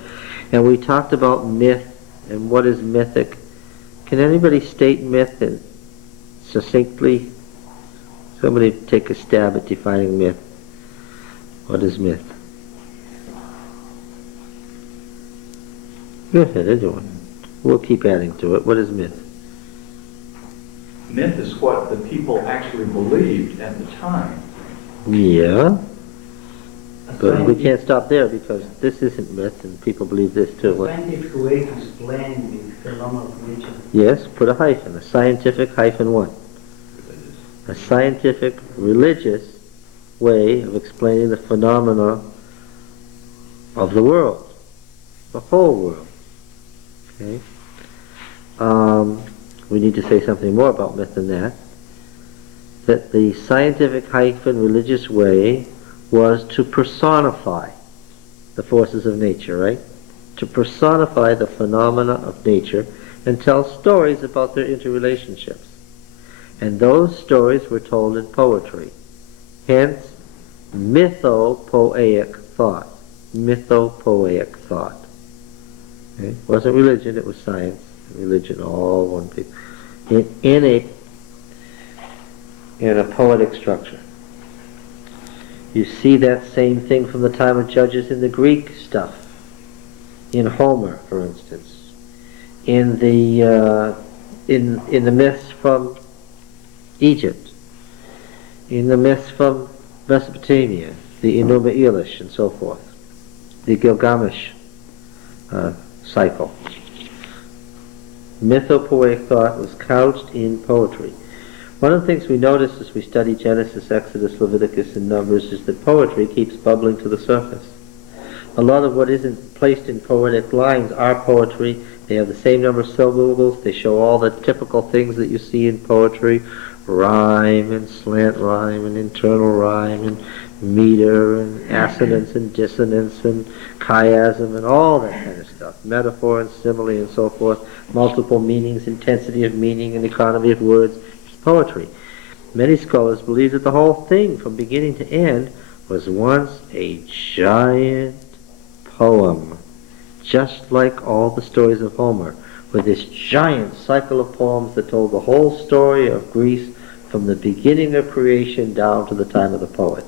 And we talked about myth and what is mythic. Can anybody state myth and succinctly? Somebody take a stab at defining myth. What is myth? Go ahead, anyone. We'll keep adding to it. What is myth? Myth is what the people actually believed at the time. Yeah. But we can't stop there because this isn't myth and people believe this too. A scientific way to explain the phenomena of nature. Yes, put a hyphen. A scientific hyphen what? A scientific, religious way of explaining the phenomena of the world. The whole world. Okay? We need to say something more about myth than that. That the scientific hyphen religious way was to personify the forces of nature, right? To personify the phenomena of nature and tell stories about their interrelationships. And those stories were told in poetry. Hence, mythopoeic thought. Mythopoeic thought. Okay? It wasn't religion, it was science. Religion, all one big. In a poetic structure. You see that same thing from the time of Judges in the Greek stuff. In Homer, for instance. In the myths from Egypt. In the myths from Mesopotamia. The Enuma Elish and so forth. The Gilgamesh cycle. Mythopoeic thought was couched in poetry. One of the things we notice as we study Genesis, Exodus, Leviticus, and Numbers is that poetry keeps bubbling to the surface. A lot of what isn't placed in poetic lines are poetry. They have the same number of syllables. They show all the typical things that you see in poetry. Rhyme and slant rhyme and internal rhyme and meter and assonance and dissonance and chiasm and all that kind of stuff, metaphor and simile and so forth, multiple meanings, intensity of meaning and economy of words, poetry. Many scholars believe that the whole thing from beginning to end was once a giant poem, just like all the stories of Homer, with this giant cycle of poems that told the whole story of Greece from the beginning of creation down to the time of the poet.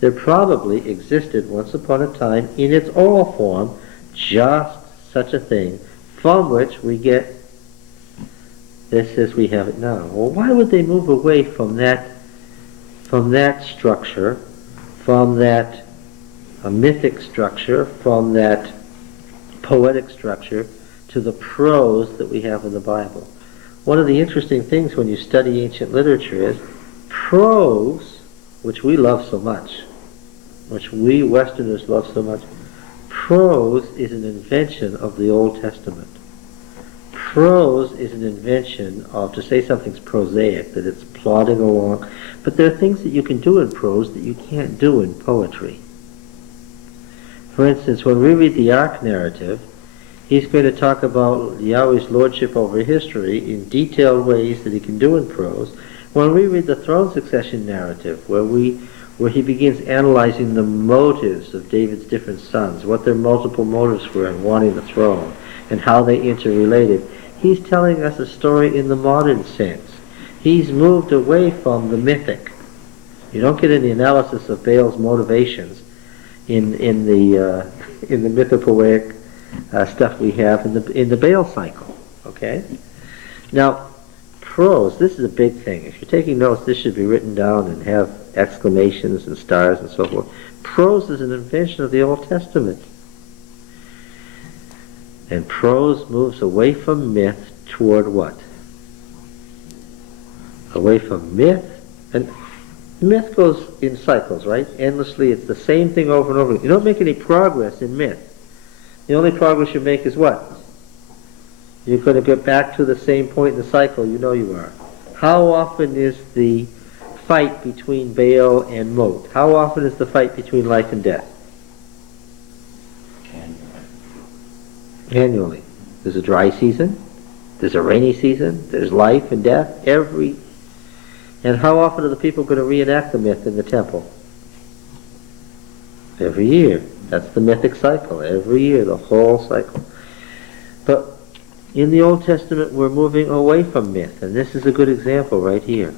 There probably existed once upon a time in its oral form just such a thing from which we get this as we have it now. Well, why would they move away from that structure, from that mythic structure, from that poetic structure to the prose that we have in the Bible? One of the interesting things when you study ancient literature is prose, which we love so much, which we Westerners love so much. Prose is an invention of the Old Testament. Prose is an invention of, to say something's prosaic, that it's plodding along, but there are things that you can do in prose that you can't do in poetry. For instance, when we read the Ark narrative, he's going to talk about Yahweh's lordship over history in detailed ways that he can do in prose. When we read the throne succession narrative, where he begins analyzing the motives of David's different sons, what their multiple motives were in wanting the throne, and how they interrelated, he's telling us a story in the modern sense. He's moved away from the mythic. You don't get any analysis of Baal's motivations in the mythopoeic stuff we have in the Baal cycle. Okay? Now, prose, this is a big thing. If you're taking notes, this should be written down and have exclamations and stars and so forth. Prose is an invention of the Old Testament. And prose moves away from myth toward what? Away from myth. And myth goes in cycles, right? Endlessly, it's the same thing over and over. You don't make any progress in myth. The only progress you make is what? You're going to get back to the same point in the cycle, you know you are. How often is the fight between Baal and Mot? How often is the fight between life and death? Annually. There's a dry season, there's a rainy season, there's life and death, and how often are the people going to reenact the myth in the temple? Every year. That's the mythic cycle. Every year, the whole cycle. But in the Old Testament, we're moving away from myth, and this is a good example right here.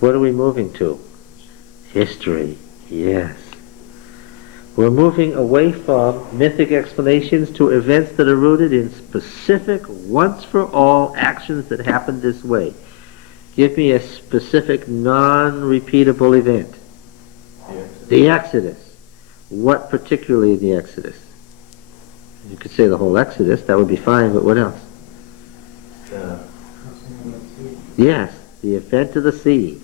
What are we moving to? History. Yes. We're moving away from mythic explanations to events that are rooted in specific, once-for-all actions that happen this way. Give me a specific, non-repeatable event. The Exodus. What particularly in the Exodus? You could say the whole Exodus, that would be fine, but what else? Yes, the event of the sea.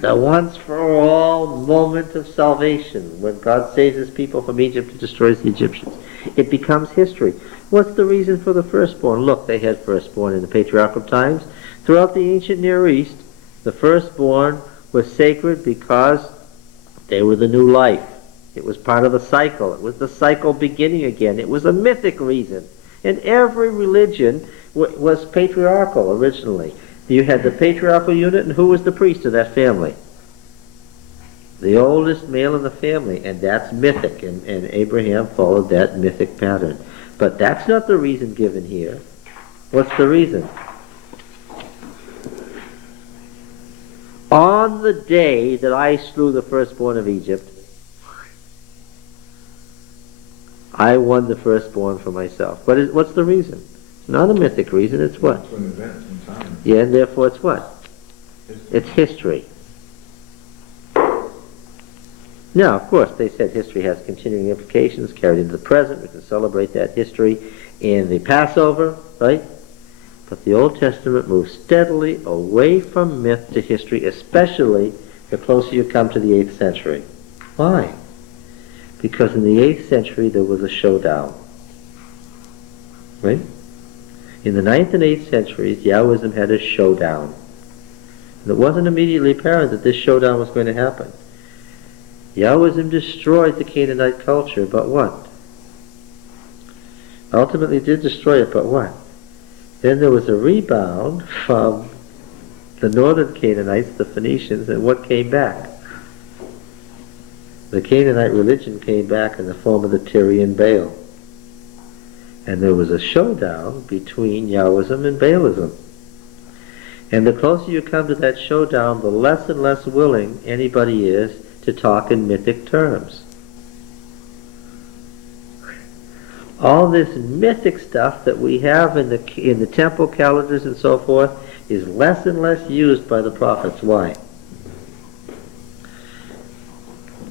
The once-for-all moment of salvation, when God saves his people from Egypt and destroys the Egyptians. It becomes history. What's the reason for the firstborn? Look, they had firstborn in the patriarchal times. Throughout the ancient Near East, the firstborn was sacred because they were the new life. It was part of the cycle. It was the cycle beginning again. It was a mythic reason. And every religion was patriarchal originally. You had the patriarchal unit, and who was the priest of that family? The oldest male in the family, and that's mythic, and Abraham followed that mythic pattern. But that's not the reason given here. What's the reason? On the day that I slew the firstborn of Egypt, I won the firstborn for myself. What's the reason? It's not a mythic reason, it's what? It's an event in time. Yeah, and therefore it's what? It's history. Now, of course, they said history has continuing implications carried into the present. We can celebrate that history in the Passover, right? But the Old Testament moves steadily away from myth to history, especially the closer you come to the 8th century. Why? Because in the 8th century there was a showdown. Right? In the 9th and 8th centuries, Yahwism had a showdown. And it wasn't immediately apparent that this showdown was going to happen. Yahwism destroyed the Canaanite culture, but what? Ultimately did destroy it, but what? Then there was a rebound from the northern Canaanites, the Phoenicians, and what came back? The Canaanite religion came back in the form of the Tyrian Baal. And there was a showdown between Yahwism and Baalism. And the closer you come to that showdown, the less and less willing anybody is to talk in mythic terms. All this mythic stuff that we have in the temple calendars and so forth is less and less used by the prophets. Why?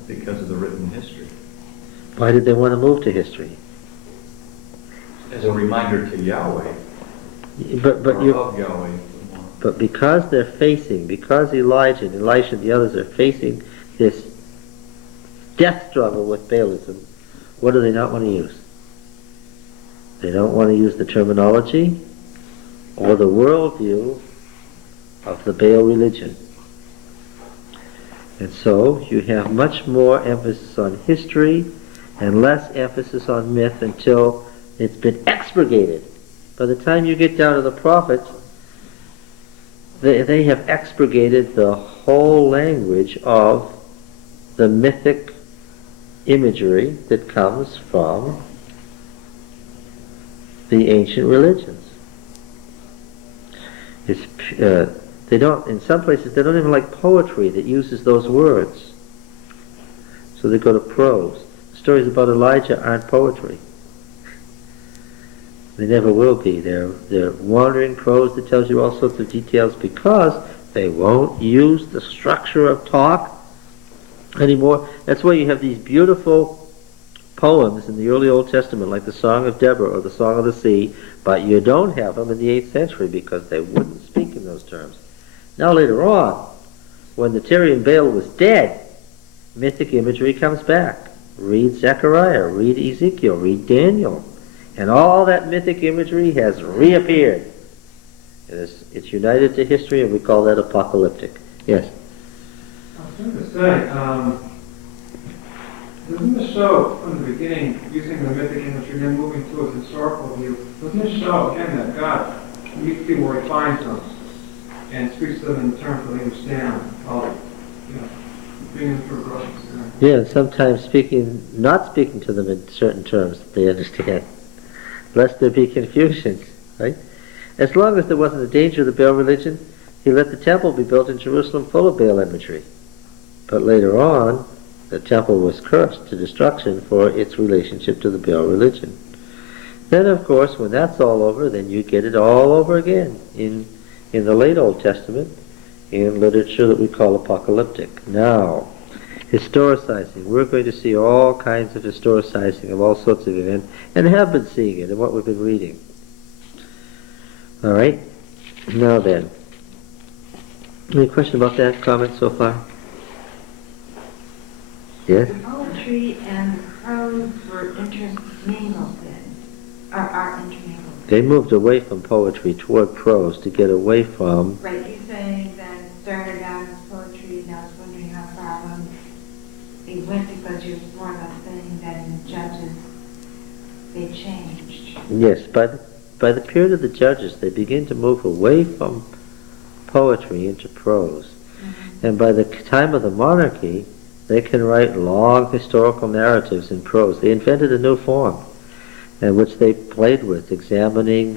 Because of the written history. Why did they want to move to history? As a reminder to Yahweh, of Yahweh. But because because Elijah and Elisha and the others are facing this death struggle with Baalism, what do they not want to use? They don't want to use the terminology or the worldview of the Baal religion. And so you have much more emphasis on history and less emphasis on myth until it's been expurgated. By the time you get down to the prophets, they have expurgated the whole language of the mythic imagery that comes from the ancient religions. They don't, in some places, they don't even like poetry that uses those words. So they go to prose. The stories about Elijah aren't poetry. They never will be. They're wandering prose that tells you all sorts of details because they won't use the structure of talk anymore. That's why you have these beautiful poems in the early Old Testament, like the Song of Deborah or the Song of the Sea, but you don't have them in the 8th century because they wouldn't speak in those terms. Now later on, when the Tyrian Baal was dead, mythic imagery comes back. Read Zechariah, read Ezekiel, read Daniel. And all that mythic imagery has reappeared. It's united to history, and we call that apocalyptic. Yes? I was going to say, doesn't this show from the beginning, using the mythic imagery, then moving to a historical view, doesn't this show, again, that God meets people where he finds them and speaks to them in terms that they understand, bringing them through growth? Yeah, sometimes not speaking to them in certain terms that they understand, lest there be confusion, right? As long as there wasn't a danger of the Baal religion, he let the temple be built in Jerusalem full of Baal imagery. But later on, the temple was cursed to destruction for its relationship to the Baal religion. Then, of course, when that's all over, then you get it all over again in the late Old Testament, in literature that we call apocalyptic. Now, historicizing. We're going to see all kinds of historicizing of all sorts of events, and have been seeing it in what we've been reading. All right? Now then, any question about that comment so far? Yes? Poetry and prose were intermingled then, or are intermingled. They moved away from poetry toward prose to get away from... Right, you're saying that it started out as poetry, and I was wondering how far along it went, because you were more or less saying that in Judges they changed. Yes, by the period of the Judges, they begin to move away from poetry into prose. Mm-hmm. And by the time of the monarchy, they can write long historical narratives in prose. They invented a new form, in which they played with, examining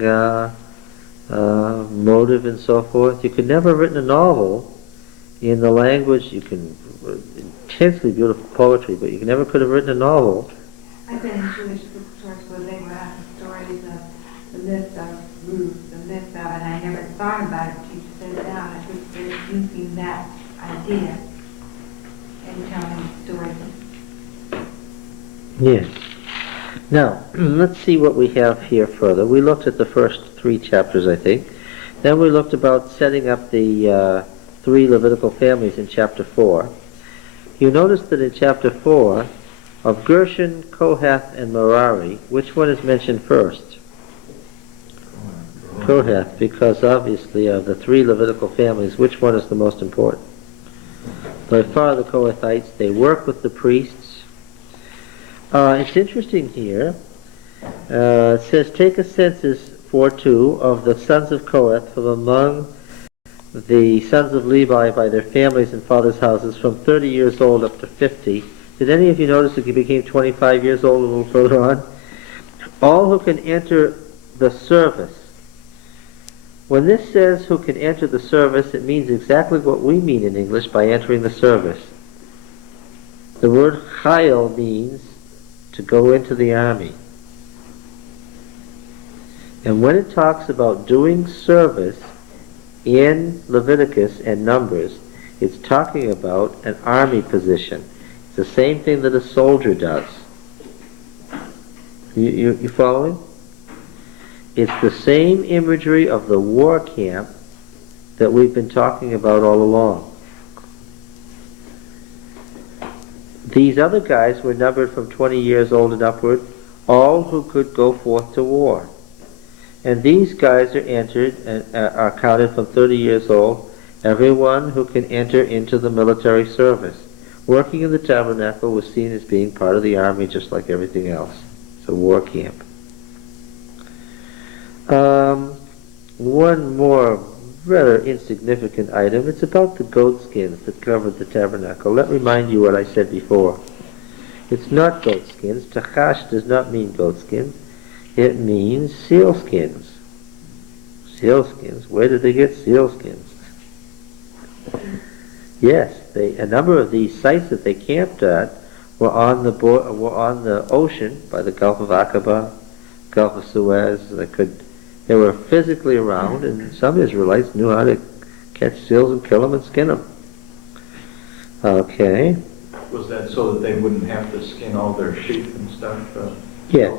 motive and so forth. You could never have written a novel in the language, intensely beautiful poetry, but you never could have written a novel. I've been in Jewish bookstores where they were having stories of the myth of Ruth, the myth of, and I never thought about it until you said it down. I think they're using that idea and telling stories. Yes. Now, let's see what we have here further. We looked at the first 3 chapters, I think. Then we looked about setting up the 3 Levitical families in chapter 4. You notice that in chapter 4, of Gershon, Kohath, and Merari, which one is mentioned first? Kohath, because obviously of the three Levitical families, which one is the most important? By far the Kohathites. They work with the priests. It's interesting here. It says, take a census, 4:2, of the sons of Kohath from among the sons of Levi by their families and fathers' houses from 30 years old up to 50. Did any of you notice that he became 25 years old a little further on? All who can enter the service. When this says who can enter the service, it means exactly what we mean in English by entering the service. The word chayil means to go into the army. And when it talks about doing service in Leviticus and Numbers, it's talking about an army position. It's the same thing that a soldier does. You following? It's the same imagery of the war camp that we've been talking about all along. These other guys were numbered from 20 years old and upward, all who could go forth to war. And these guys are entered and are counted from 30 years old, everyone who can enter into the military service. Working in the tabernacle was seen as being part of the army just like everything else. It's a war camp. One more rather insignificant item. It's about the goat skins that covered the tabernacle. Let me remind you what I said before. It's not goat skins. Tachash does not mean goat skins. It means seal skins. Seal skins. Where did they get seal skins? Yes, a number of these sites that they camped at were on the ocean by the Gulf of Aqaba, Gulf of Suez. They were physically around, and some Israelites knew how to catch seals and kill them and skin them. Okay. Was that so that they wouldn't have to skin all their sheep and stuff? Yes.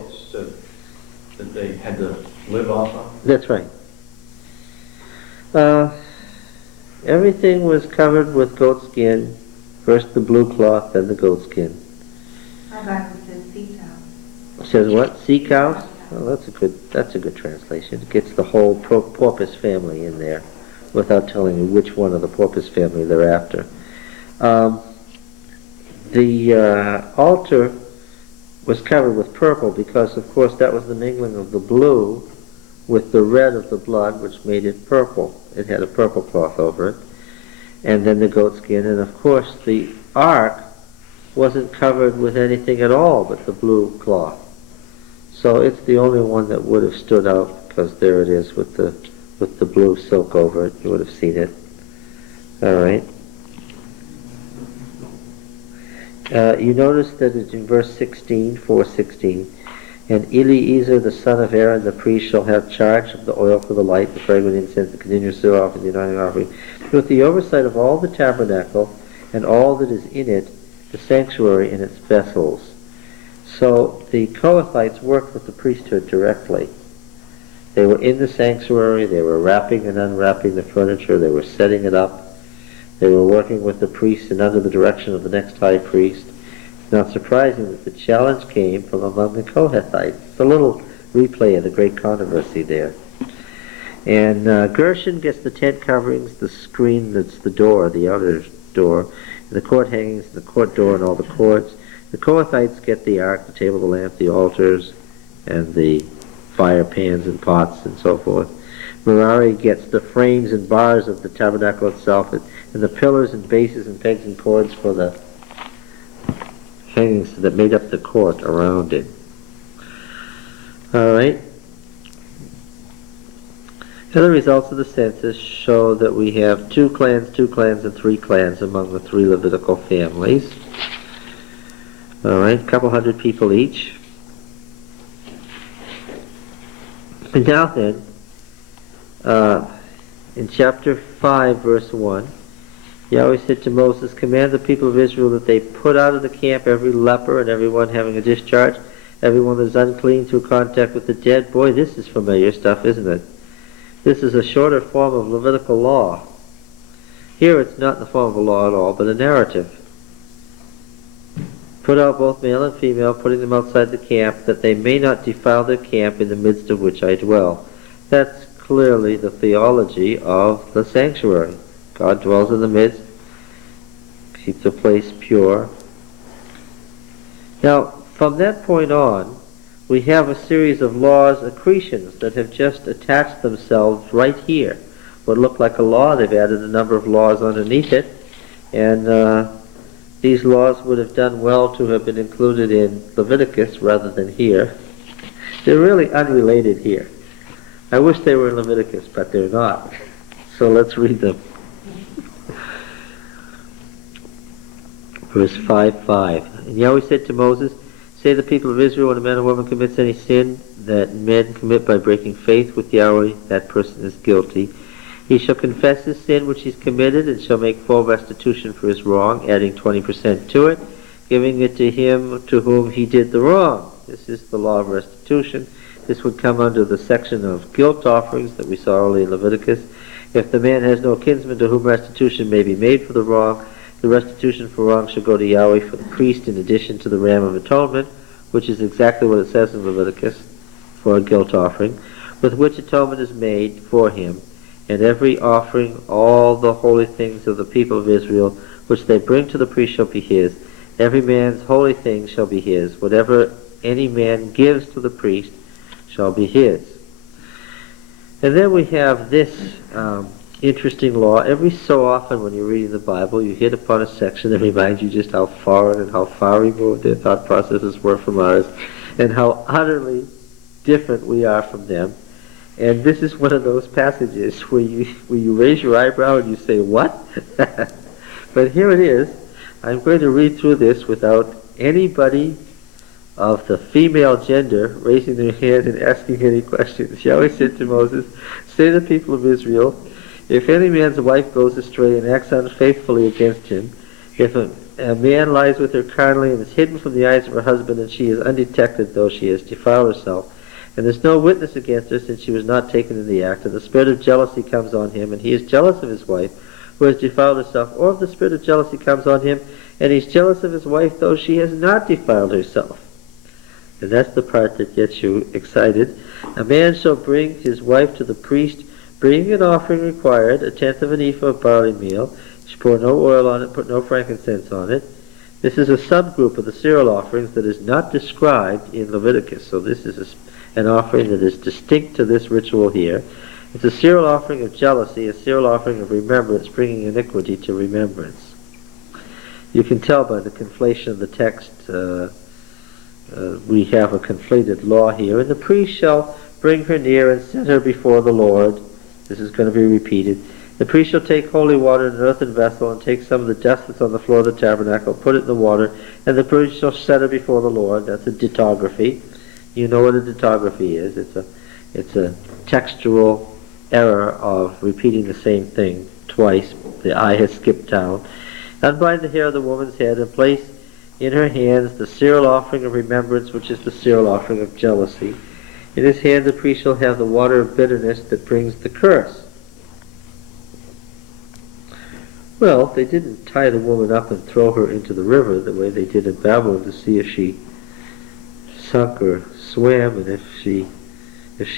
That they had to live off of? That's right. Everything was covered with goat skin. First the blue cloth, then the goat skin. Our Bible says sea cow. It says what? Sea cows? Oh, that's a good translation. It gets the whole porpoise family in there without telling you which one of the porpoise family they're after. The altar was covered with purple because, of course, that was the mingling of the blue with the red of the blood, which made it purple. It had a purple cloth over it. And then the goat skin. And, of course, the ark wasn't covered with anything at all but the blue cloth. So it's the only one that would have stood out because there it is with the blue silk over it. You would have seen it. All right. You notice that it's in verse 16, 4:16, and Eliezer the son of Aaron the priest shall have charge of the oil for the light, the fragrant incense, the continuous seal offering, the anointing offering, with the oversight of all the tabernacle and all that is in it, the sanctuary and its vessels. So the Kohathites worked with the priesthood directly. They were in the sanctuary, they were wrapping and unwrapping the furniture, they were setting it up, they were working with the priests and under the direction of the next high priest. It's not surprising that the challenge came from among the Kohathites. It's a little replay of the great controversy there. And Gershon gets the tent coverings, the screen that's the door, the outer door, and the court hangings, the court door and all the cords. The Kohathites get the ark, the table, the lamp, the altars, and the fire pans and pots and so forth. Merari gets the frames and bars of the tabernacle itself, and the pillars and bases and pegs and cords for the hangings that made up the court around it. All right. The other results of the census show that we have 2 clans, 2 clans, and 3 clans among the 3 Levitical families. All right, a couple hundred people each. And now then, in chapter 5, verse 1, Yahweh said to Moses, command the people of Israel that they put out of the camp every leper and everyone having a discharge, everyone that is unclean through contact with the dead. Boy, this is familiar stuff, isn't it? This is a shorter form of Levitical law. Here it's not in the form of a law at all, but a narrative. Put out both male and female, putting them outside the camp, that they may not defile their camp in the midst of which I dwell. That's clearly the theology of the sanctuary. God dwells in the midst, keeps the place pure. Now, from that point on, we have a series of laws, accretions, that have just attached themselves right here. What looked like a law, they've added a number of laws underneath it, and these laws would have done well to have been included in Leviticus rather than here. They're really unrelated here. I wish they were in Leviticus, but they're not. So let's read them. Verse 5:5. And Yahweh said to Moses, say to the people of Israel, when a man or woman commits any sin that men commit by breaking faith with Yahweh, that person is guilty. He shall confess his sin which he's committed, and shall make full restitution for his wrong, adding 20% to it, giving it to him to whom he did the wrong. This is the law of restitution. This would come under the section of guilt offerings that we saw earlier in Leviticus. If the man has no kinsman to whom restitution may be made for the wrong, the restitution for wrong shall go to Yahweh for the priest in addition to the ram of atonement, which is exactly what it says in Leviticus, for a guilt offering, with which atonement is made for him. And every offering, all the holy things of the people of Israel, which they bring to the priest shall be his. Every man's holy thing shall be his. Whatever any man gives to the priest shall be his. And then we have this interesting law. Every so often when you're reading the Bible, you hit upon a section that reminds you just how foreign and how far removed their thought processes were from ours, and how utterly different we are from them. And this is one of those passages where you raise your eyebrow and you say, what? But here it is. I'm going to read through this without anybody of the female gender raising their hand and asking any questions. Yahweh said to Moses, say to the people of Israel, if any man's wife goes astray and acts unfaithfully against him, if a man lies with her carnally and is hidden from the eyes of her husband, and she is undetected, though she has defiled herself, and there's no witness against her since she was not taken in the act, and the spirit of jealousy comes on him, and he is jealous of his wife, who has defiled herself, or if the spirit of jealousy comes on him, and he's jealous of his wife, though she has not defiled herself. And that's the part that gets you excited. A man shall bring his wife to the priest, bringing an offering required, 1/10 of an ephah of barley meal. She pour no oil on it, put no frankincense on it. This is a subgroup of the cereal offerings that is not described in Leviticus. So this is an offering that is distinct to this ritual here. It's a cereal offering of jealousy, a cereal offering of remembrance, bringing iniquity to remembrance. You can tell by the conflation of the text, we have a conflated law here. And the priest shall bring her near and set her before the Lord. This is going to be repeated. The priest shall take holy water in an earthen vessel, and take some of the dust that's on the floor of the tabernacle, put it in the water, and the priest shall set her before the Lord. That's a ditography. You know what a ditography is. It's a textual error of repeating the same thing twice. The I has skipped down. Unbind the hair of the woman's head, and place in her hands the cereal offering of remembrance, which is the cereal offering of jealousy. In his hand the priest shall have the water of bitterness that brings the curse. Well, they didn't tie the woman up and throw her into the river the way they did in Babylon to see if she sunk or swam, and if she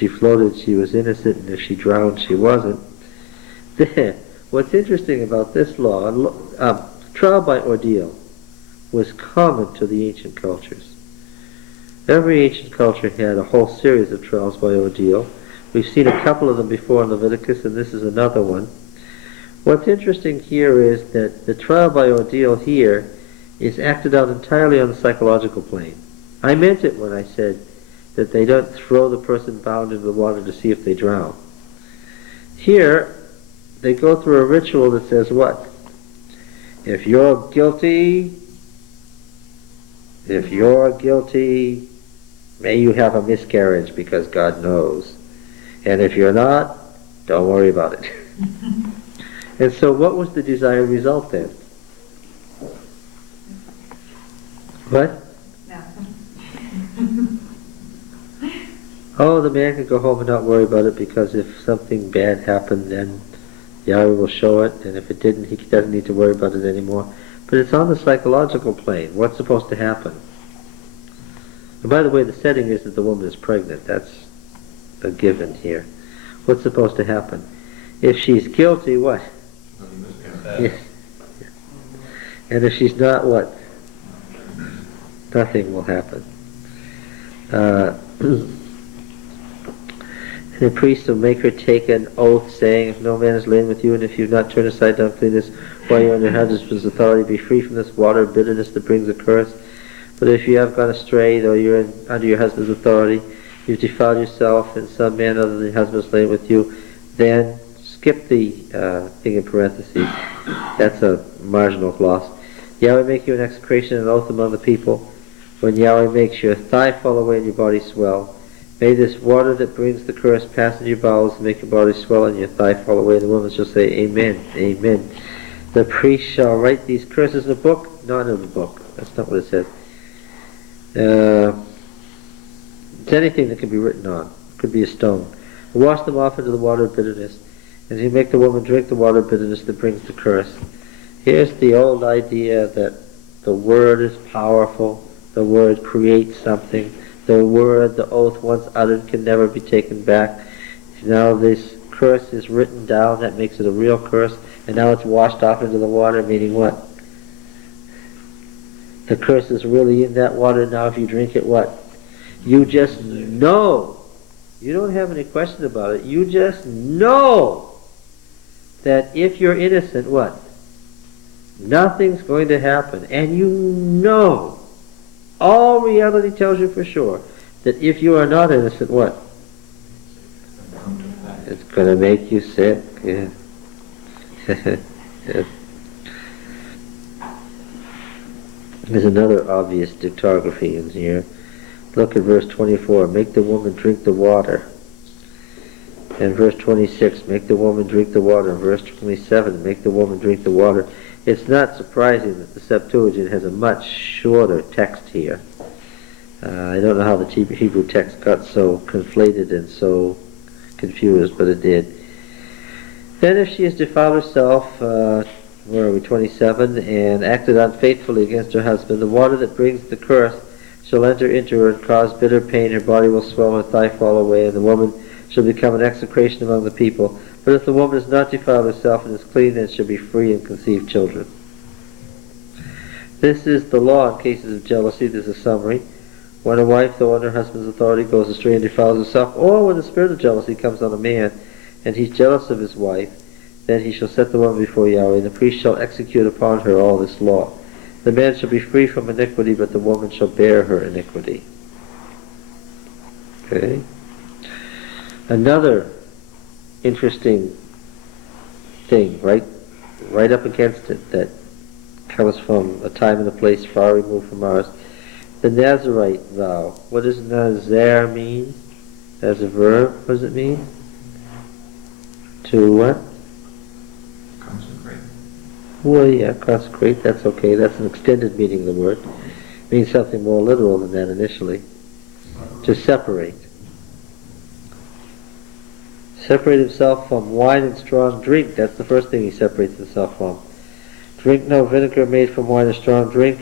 floated she was innocent, and if she drowned she wasn't. What's interesting about this law, trial by ordeal, was common to the ancient cultures. Every ancient culture had a whole series of trials by ordeal. We've seen a couple of them before in Leviticus, and this is another one. What's interesting here is that the trial by ordeal here is acted out entirely on the psychological plane. I meant it when I said that they don't throw the person bound into the water to see if they drown. Here, they go through a ritual that says what? If you're guilty, may you have a miscarriage because God knows. And if you're not, don't worry about it. And so what was the desired result then? What? No. Oh, the man can go home and not worry about it because if something bad happened, then Yahweh will show it, and if it didn't, he doesn't need to worry about it anymore. But it's on the psychological plane. What's supposed to happen? And by the way, the setting is that the woman is pregnant. That's a given here. What's supposed to happen? If she's guilty, what? Yes. And if she's not, what? Nothing will happen. The priest will make her take an oath saying, if no man is lain with you, and if you've not turned aside to uncleanness, while you're under husband's authority, be free from this water of bitterness that brings a curse. But if you have gone astray, though you're under your husband's authority, you've defiled yourself, and some man other than your husband is lain with you, then skip the thing in parentheses. That's a marginal clause. Yahweh make you an execration and an oath among the people. When Yahweh makes your thigh fall away and your body swell, may this water that brings the curse pass in your bowels and make your body swell and your thigh fall away. And the woman shall say, Amen, Amen. The priest shall write these curses in a book, not in a book. That's not what it says. It's anything that can be written on. It could be a stone. Wash them off into the water of bitterness, and you make the woman drink the water of bitterness that brings the curse. Here's the old idea that the word is powerful, the word creates something, the word, the oath once uttered can never be taken back. Now this curse is written down, that makes it a real curse, and now it's washed off into the water, meaning what? The curse is really in that water. Now if you drink it, what? You just know. You don't have any question about it. You just know that if you're innocent, what? Nothing's going to happen. And you know, all reality tells you for sure, that if you are not innocent, what? It's going to make you sick. Yeah. Yeah. There's another obvious dictography in here. Look at verse 24. Make the woman drink the water. And verse 26. Make the woman drink the water. And verse 27. Make the woman drink the water. It's not surprising that the Septuagint has a much shorter text here. I don't know how the Hebrew text got so conflated and so confused, but it did. Then if she has defiled herself, where are we, 27, and acted unfaithfully against her husband, the water that brings the curse shall enter into her and cause bitter pain. Her body will swell, her thigh fall away, and the woman shall become an execration among the people. But if the woman has not defiled herself and is clean, then she'll be free and conceive children. This is the law in cases of jealousy. This is a summary. When a wife, though under her husband's authority, goes astray and defiles herself, or when the spirit of jealousy comes on a man, and he's jealous of his wife, then he shall set the woman before Yahweh, and the priest shall execute upon her all this law. The man shall be free from iniquity, but the woman shall bear her iniquity. Okay? Another interesting thing, right up against it, that comes from a time and a place far removed from ours. The Nazarite vow. What does Nazar mean? As a verb, what does it mean? To what? Consecrate. Well, yeah, consecrate, that's okay. That's an extended meaning of the word. It means something more literal than that initially. To separate. Separate himself from wine and strong drink. That's the first thing he separates himself from. Drink no vinegar made from wine or strong drink,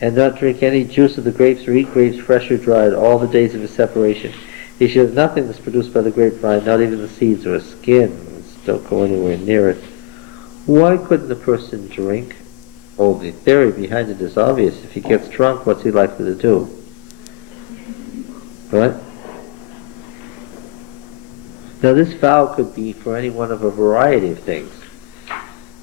and not drink any juice of the grapes, or eat grapes fresh or dried all the days of his separation. He should have nothing that's produced by the grapevine, not even the seeds or a skin. Don't go anywhere near it. Why couldn't the person drink? Oh, the theory behind it is obvious. If he gets drunk, what's he likely to do? What? Now this vow could be for any one of a variety of things.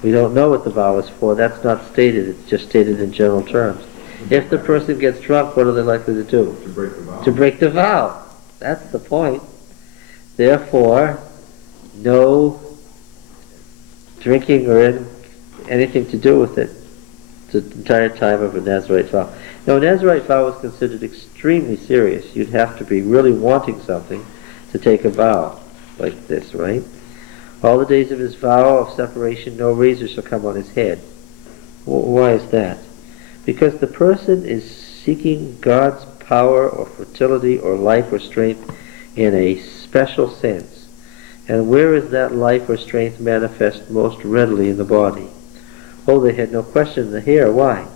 We don't know what the vow is for. That's not stated. It's just stated in general terms. If the person gets drunk, what are they likely to do? To break the vow. To break the vow. That's the point. Therefore, no drinking or anything to do with it the entire time of a Nazarite vow. Now, a Nazarite vow was considered extremely serious. You'd have to be really wanting something to take a vow like this, right? All the days of his vow of separation, no razor shall come on his head. Why is that? Because the person is seeking God's power or fertility or life or strength in a special sense. And where is that life or strength manifest most readily in the body? Oh, they had no question in the hair. Why?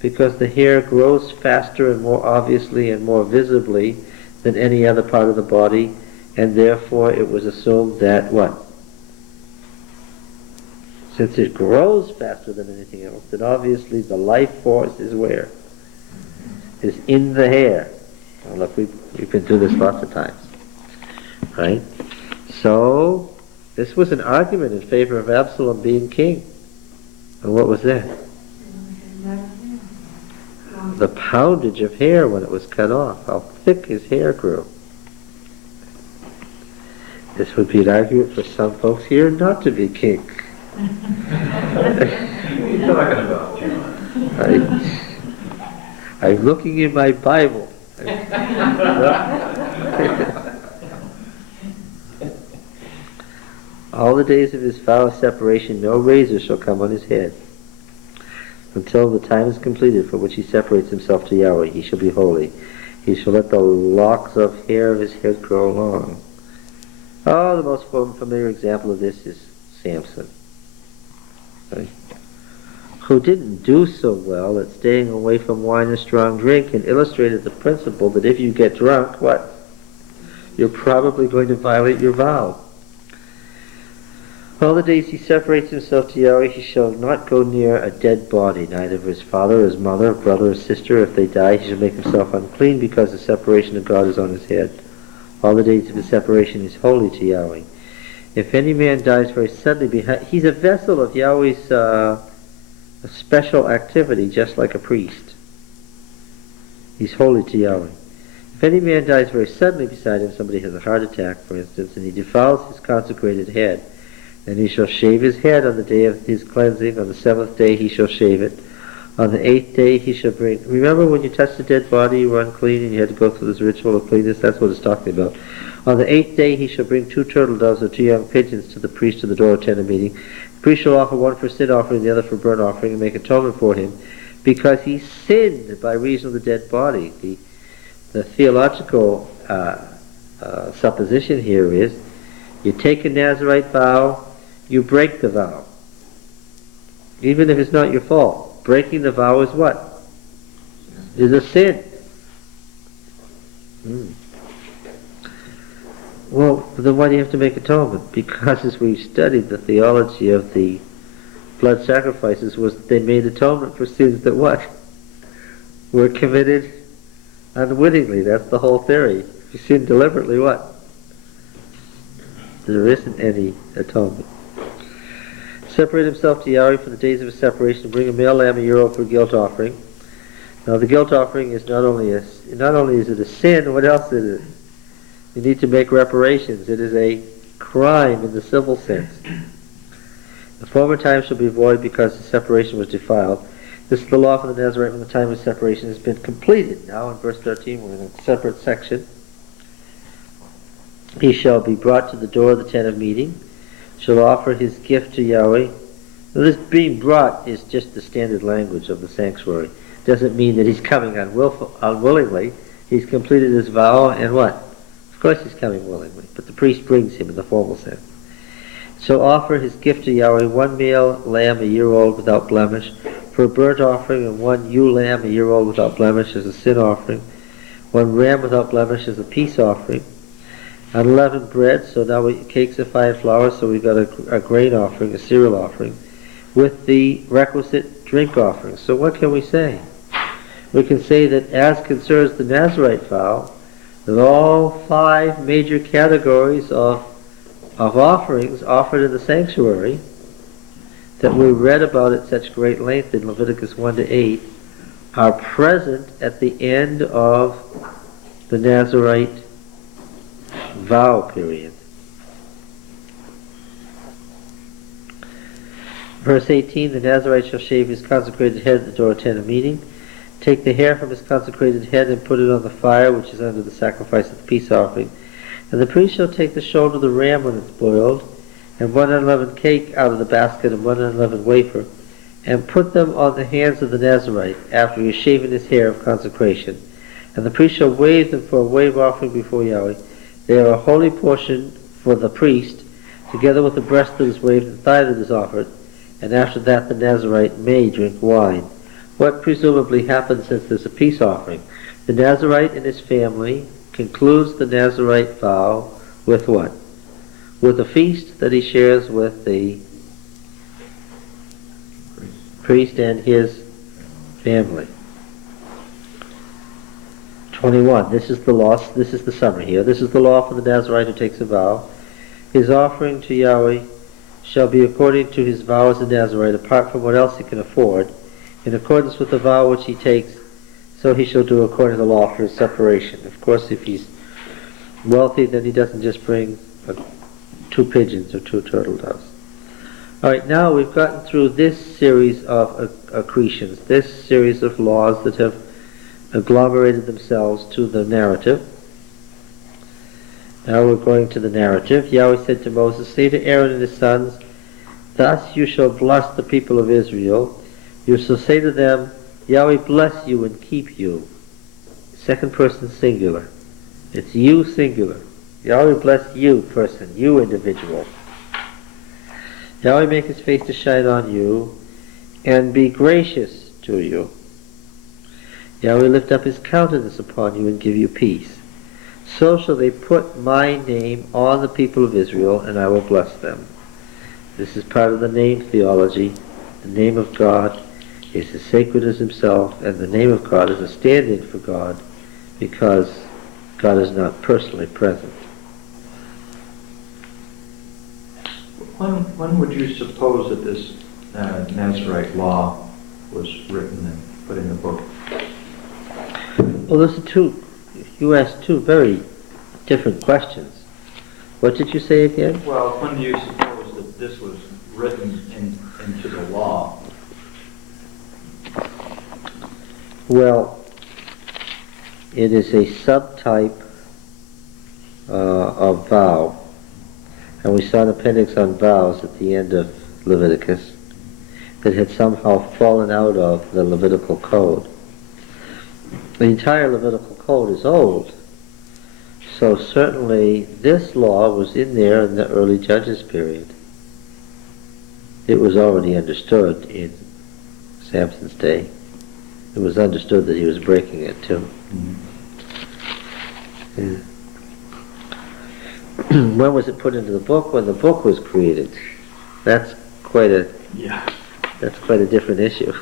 Because the hair grows faster and more obviously and more visibly than any other part of the body, and therefore it was assumed that what? Since it grows faster than anything else, then obviously the life force is where? Is in the hair. Well, look, we've been through this lots of times, right? So, this was an argument in favor of Absalom being king. And what was that? The poundage of hair when it was cut off, how thick his hair grew. This would be an argument for some folks here not to be king. What are you talking about, John? I'm looking in my Bible. All the days of his vow of separation, no razor shall come on his head, until the time is completed for which he separates himself to Yahweh. He shall be holy. He shall let the locks of hair of his head grow long. Oh, the most familiar example of this is Samson, right? Who didn't do so well at staying away from wine and strong drink, and illustrated the principle that if you get drunk, what? You're probably going to violate your vow. All the days he separates himself to Yahweh, he shall not go near a dead body, neither of his father, his mother, brother, or sister. If they die, he shall make himself unclean, because the separation of God is on his head. All the days of his separation is holy to Yahweh. If any man dies very suddenly, he's a vessel of Yahweh's a special activity, just like a priest. He's holy to Yahweh. If any man dies very suddenly beside him, somebody has a heart attack, for instance, and he defiles his consecrated head, then he shall shave his head on the day of his cleansing. On the 7th day he shall shave it. On the 8th day he shall bring... Remember when you touched a dead body, you were unclean, and you had to go through this ritual of cleanness? That's what it's talking about. On the 8th day he shall bring 2 turtle doves or 2 young pigeons to the priest to the door of tent of meeting. The priest shall offer one for sin offering, the other for burnt offering, and make atonement for him, because he sinned by reason of the dead body. The theological supposition here is, you take a Nazirite vow, you break the vow. Even if it's not your fault. Breaking the vow is what? Is a sin. Well, then why do you have to make atonement? Because as we've studied, the theology of the blood sacrifices was that they made atonement for sins that what? Were committed unwittingly. That's the whole theory. If you sin deliberately, what? There isn't any atonement. Separate himself to Yahweh for the days of his separation. Bring a male lamb a year old for a guilt offering. Now the guilt offering is not only is it a sin, what else is it? You need to make reparations. It is a crime in the civil sense. The former time shall be void because the separation was defiled. This is the law for the Nazarite when the time of separation has been completed. Now in verse 13 we're in a separate section. He shall be brought to the door of the tent of meeting, shall offer his gift to Yahweh. Now, this being brought is just the standard language of the sanctuary. It doesn't mean that he's coming unwillingly. He's completed his vow, and what? Of course he's coming willingly, but the priest brings him in the formal sense. Shall offer his gift to Yahweh, 1 male lamb a year old without blemish, for a burnt offering, and 1 ewe lamb a year old without blemish as a sin offering, 1 ram without blemish as a peace offering, unleavened bread, so now cakes of fine flour, so we've got a grain offering, a cereal offering, with the requisite drink offering. So what can we say? We can say that as concerns the Nazirite vow, that all 5 major categories of offerings offered in the sanctuary that we read about at such great length in Leviticus 1 to 8 are present at the end of the Nazirite vow period. Verse 18, the Nazirite shall shave his consecrated head at the door of tent of meeting, take the hair from his consecrated head and put it on the fire which is under the sacrifice of the peace offering. And the priest shall take the shoulder of the ram when it's boiled, and 1 unleavened cake out of the basket and 1 unleavened wafer, and put them on the hands of the Nazirite after he has shaven his hair of consecration. And the priest shall wave them for a wave offering before Yahweh. They are a holy portion for the priest, together with the breast that is waved and thigh that is offered, and after that the Nazirite may drink wine. What presumably happens since there's a peace offering? The Nazirite and his family concludes the Nazirite vow With what? With the feast that he shares with the priest and his family. 21. This is the law. This is the summary here. This is the law for the Nazarite who takes a vow. His offering to Yahweh shall be according to his vow as a Nazarite, apart from what else he can afford, in accordance with the vow which he takes, so he shall do according to the law for his separation. Of course, if he's wealthy, then he doesn't just bring 2 pigeons or 2 turtle doves. All right, now we've gotten through this series of accretions, this series of laws that have agglomerated themselves to the narrative. Now we're going to the narrative. Yahweh said to Moses, say to Aaron and his sons, thus you shall bless the people of Israel. You shall say to them, Yahweh bless you and keep you. Second person singular. It's you singular. Yahweh bless you person, you individual. Yahweh make his face to shine on you and be gracious to you. Yahweh lift up his countenance upon you and give you peace. So shall they put my name on the people of Israel, and I will bless them. This is part of the name theology. The name of God is as sacred as himself, and the name of God is a stand-in for God, because God is not personally present. When would you suppose that this Nazarite law was written and put in the book? Well, those are you asked 2 very different questions. What did you say again? Well, when do you suppose that this was written into the law? Well, it is a subtype of vow. And we saw an appendix on vows at the end of Leviticus that had somehow fallen out of the Levitical code. The entire Levitical code is old. So certainly this law was in there in the early Judges period. It was already understood in Samson's day. It was understood that he was breaking it too. Yeah. When was it put into the book? When the book was created. That's quite a different issue.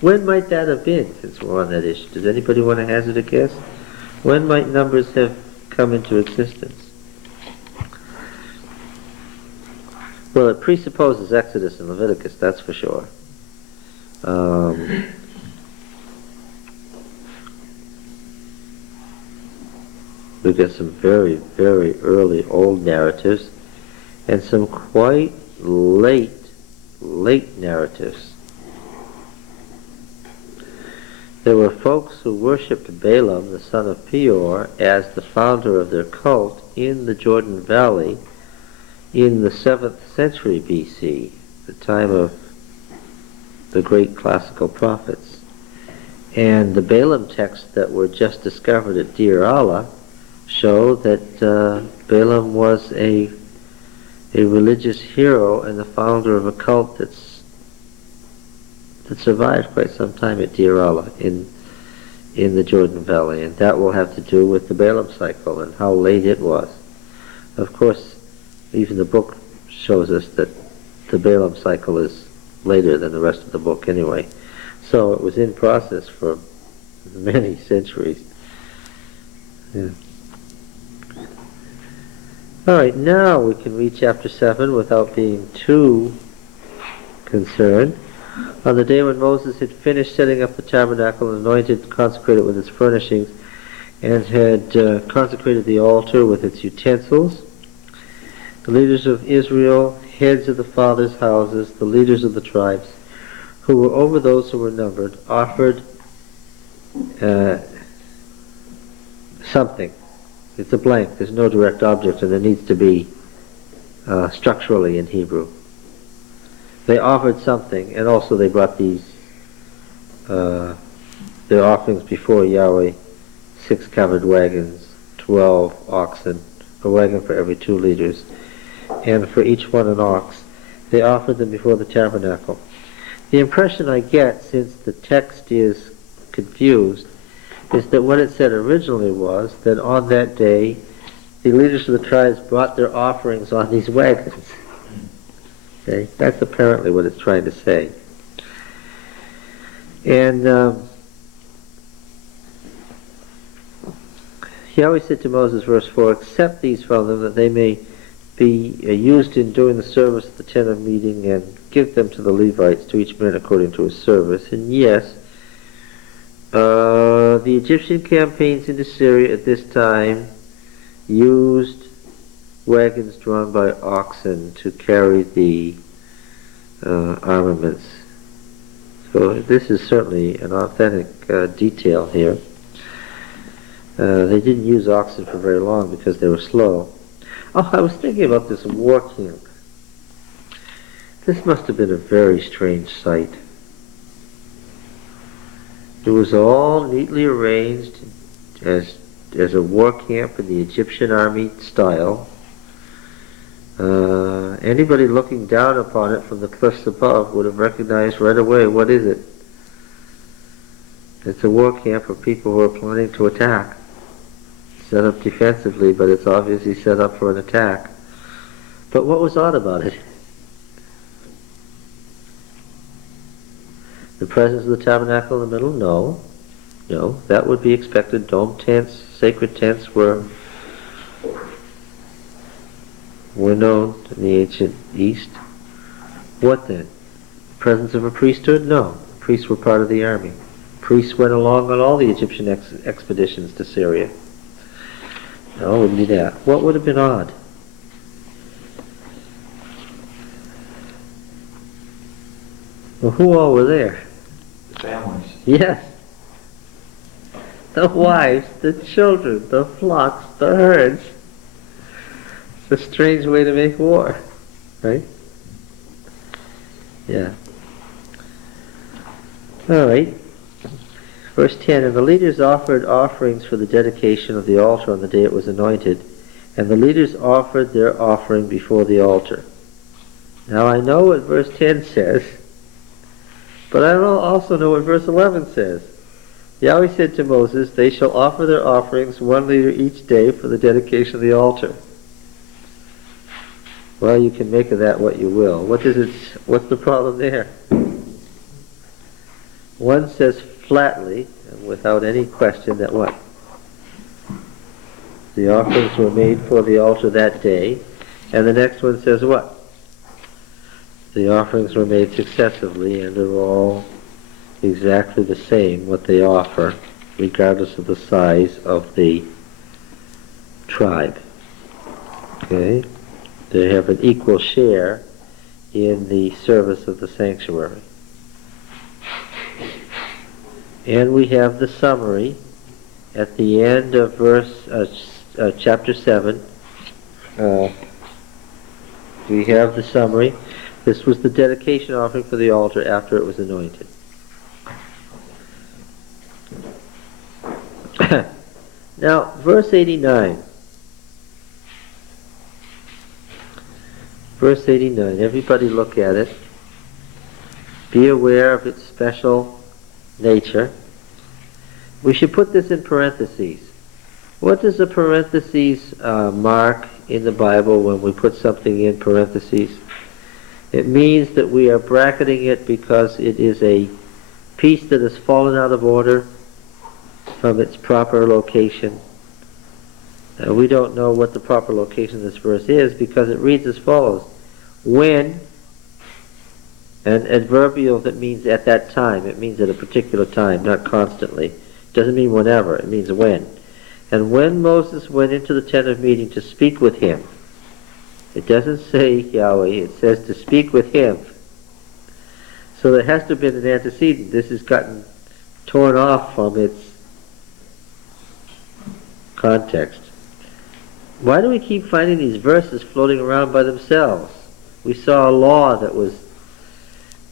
When might that have been, since we're on that issue? Does anybody want to hazard a guess? When might Numbers have come into existence? Well, it presupposes Exodus and Leviticus, that's for sure. We've got some very, very early old narratives and some quite late narratives. There were folks who worshipped Balaam, the son of Peor, as the founder of their cult in the Jordan Valley in the 7th century BC, the time of the great classical prophets. And the Balaam texts that were just discovered at Deir Allah show that Balaam was a religious hero and the founder of a cult that survived quite some time at Deir Allah in the Jordan Valley, and that will have to do with the Balaam cycle and how late it was. Of course, even the book shows us that the Balaam cycle is later than the rest of the book anyway. So it was in process for many centuries. Yeah. All right, now we can read chapter 7 without being too concerned. On the day when Moses had finished setting up the tabernacle and anointed and consecrated with its furnishings, and had consecrated the altar with its utensils, the leaders of Israel, heads of the fathers' houses, the leaders of the tribes, who were over those who were numbered, offered something. It's a blank. There's no direct object, and there needs to be structurally in Hebrew. They offered something, and also they brought their offerings before Yahweh, 6 covered wagons, 12 oxen, a wagon for every 2 leaders, and for each one an ox. They offered them before the tabernacle. The impression I get, since the text is confused, is that what it said originally was that on that day the leaders of the tribes brought their offerings on these wagons. Okay, that's apparently what it's trying to say. And Yahweh said to Moses, verse 4, accept these from them that they may be used in doing the service at the tent of meeting, and give them to the Levites, to each man according to his service. And yes, the Egyptian campaigns into Syria at this time used wagons drawn by oxen to carry the armaments. So this is certainly an authentic detail here. They didn't use oxen for very long because they were slow. Oh, I was thinking about this war camp. This must have been a very strange sight. It was all neatly arranged as a war camp in the Egyptian army style. Anybody looking down upon it from the cliffs above would have recognized right away, what is it? It's a war camp for people who are planning to attack. Set up defensively, but it's obviously set up for an attack. But what was odd about it? The presence of the tabernacle in the middle? No, that would be expected. Dome tents, sacred tents were known in the ancient East. What then? Presence of a priesthood? No. Priests were part of the army. Priests went along on all the Egyptian expeditions to Syria. No, it wouldn't be that. What would have been odd? Well, who all were there? The families. Yes. The wives, the children, the flocks, the herds. It's a strange way to make war, right? Yeah. All right. Verse 10, and the leaders offered offerings for the dedication of the altar on the day it was anointed, and the leaders offered their offering before the altar. Now I know what verse 10 says, but I also know what verse 11 says. Yahweh said to Moses, they shall offer their offerings, one leader each day, for the dedication of the altar. Well, you can make of that what you will. What's the problem there? One says flatly, and without any question, that what? The offerings were made for the altar that day. And the next one says what? The offerings were made successively, and are all exactly the same, what they offer, regardless of the size of the tribe. Okay? They have an equal share in the service of the sanctuary. And we have the summary at the end of chapter 7. We have the summary. This was the dedication offering for the altar after it was anointed. Now, verse 89. Verse 89. Everybody look at it. Be aware of its special nature. We should put this in parentheses. What does a parentheses mark in the Bible when we put something in parentheses? It means that we are bracketing it because it is a piece that has fallen out of order from its proper location. We don't know what the proper location of this verse is because it reads as follows. When, an adverbial that means at that time. It means at a particular time, not constantly. It doesn't mean whenever, it means when. And when Moses went into the tent of meeting to speak with him, it doesn't say Yahweh, it says to speak with him. So there has to have been an antecedent. This has gotten torn off from its context. Why do we keep finding these verses floating around by themselves? We saw a law that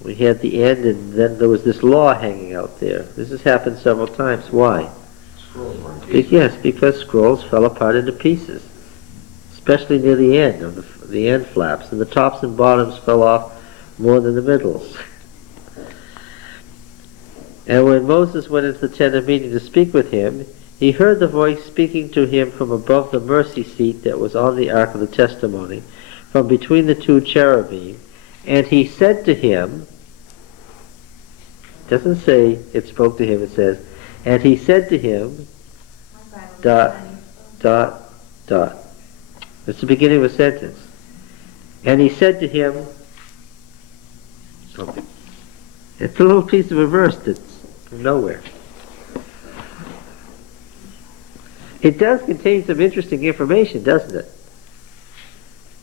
we had the end, and then there was this law hanging out there. This has happened several times. Why? Scrolls were in pieces. Yes, because scrolls fell apart into pieces, especially near the end of the end flaps, and the tops and bottoms fell off more than the middles. And when Moses went into the tent of meeting to speak with him, he heard the voice speaking to him from above the mercy seat that was on the ark of the testimony, from between the two cherubim, and he said to him, doesn't say it spoke to him, it says, and he said to him, dot, dot, dot. That's the beginning of a sentence. And he said to him something. It's a little piece of a verse that's from nowhere. It does contain some interesting information, doesn't it?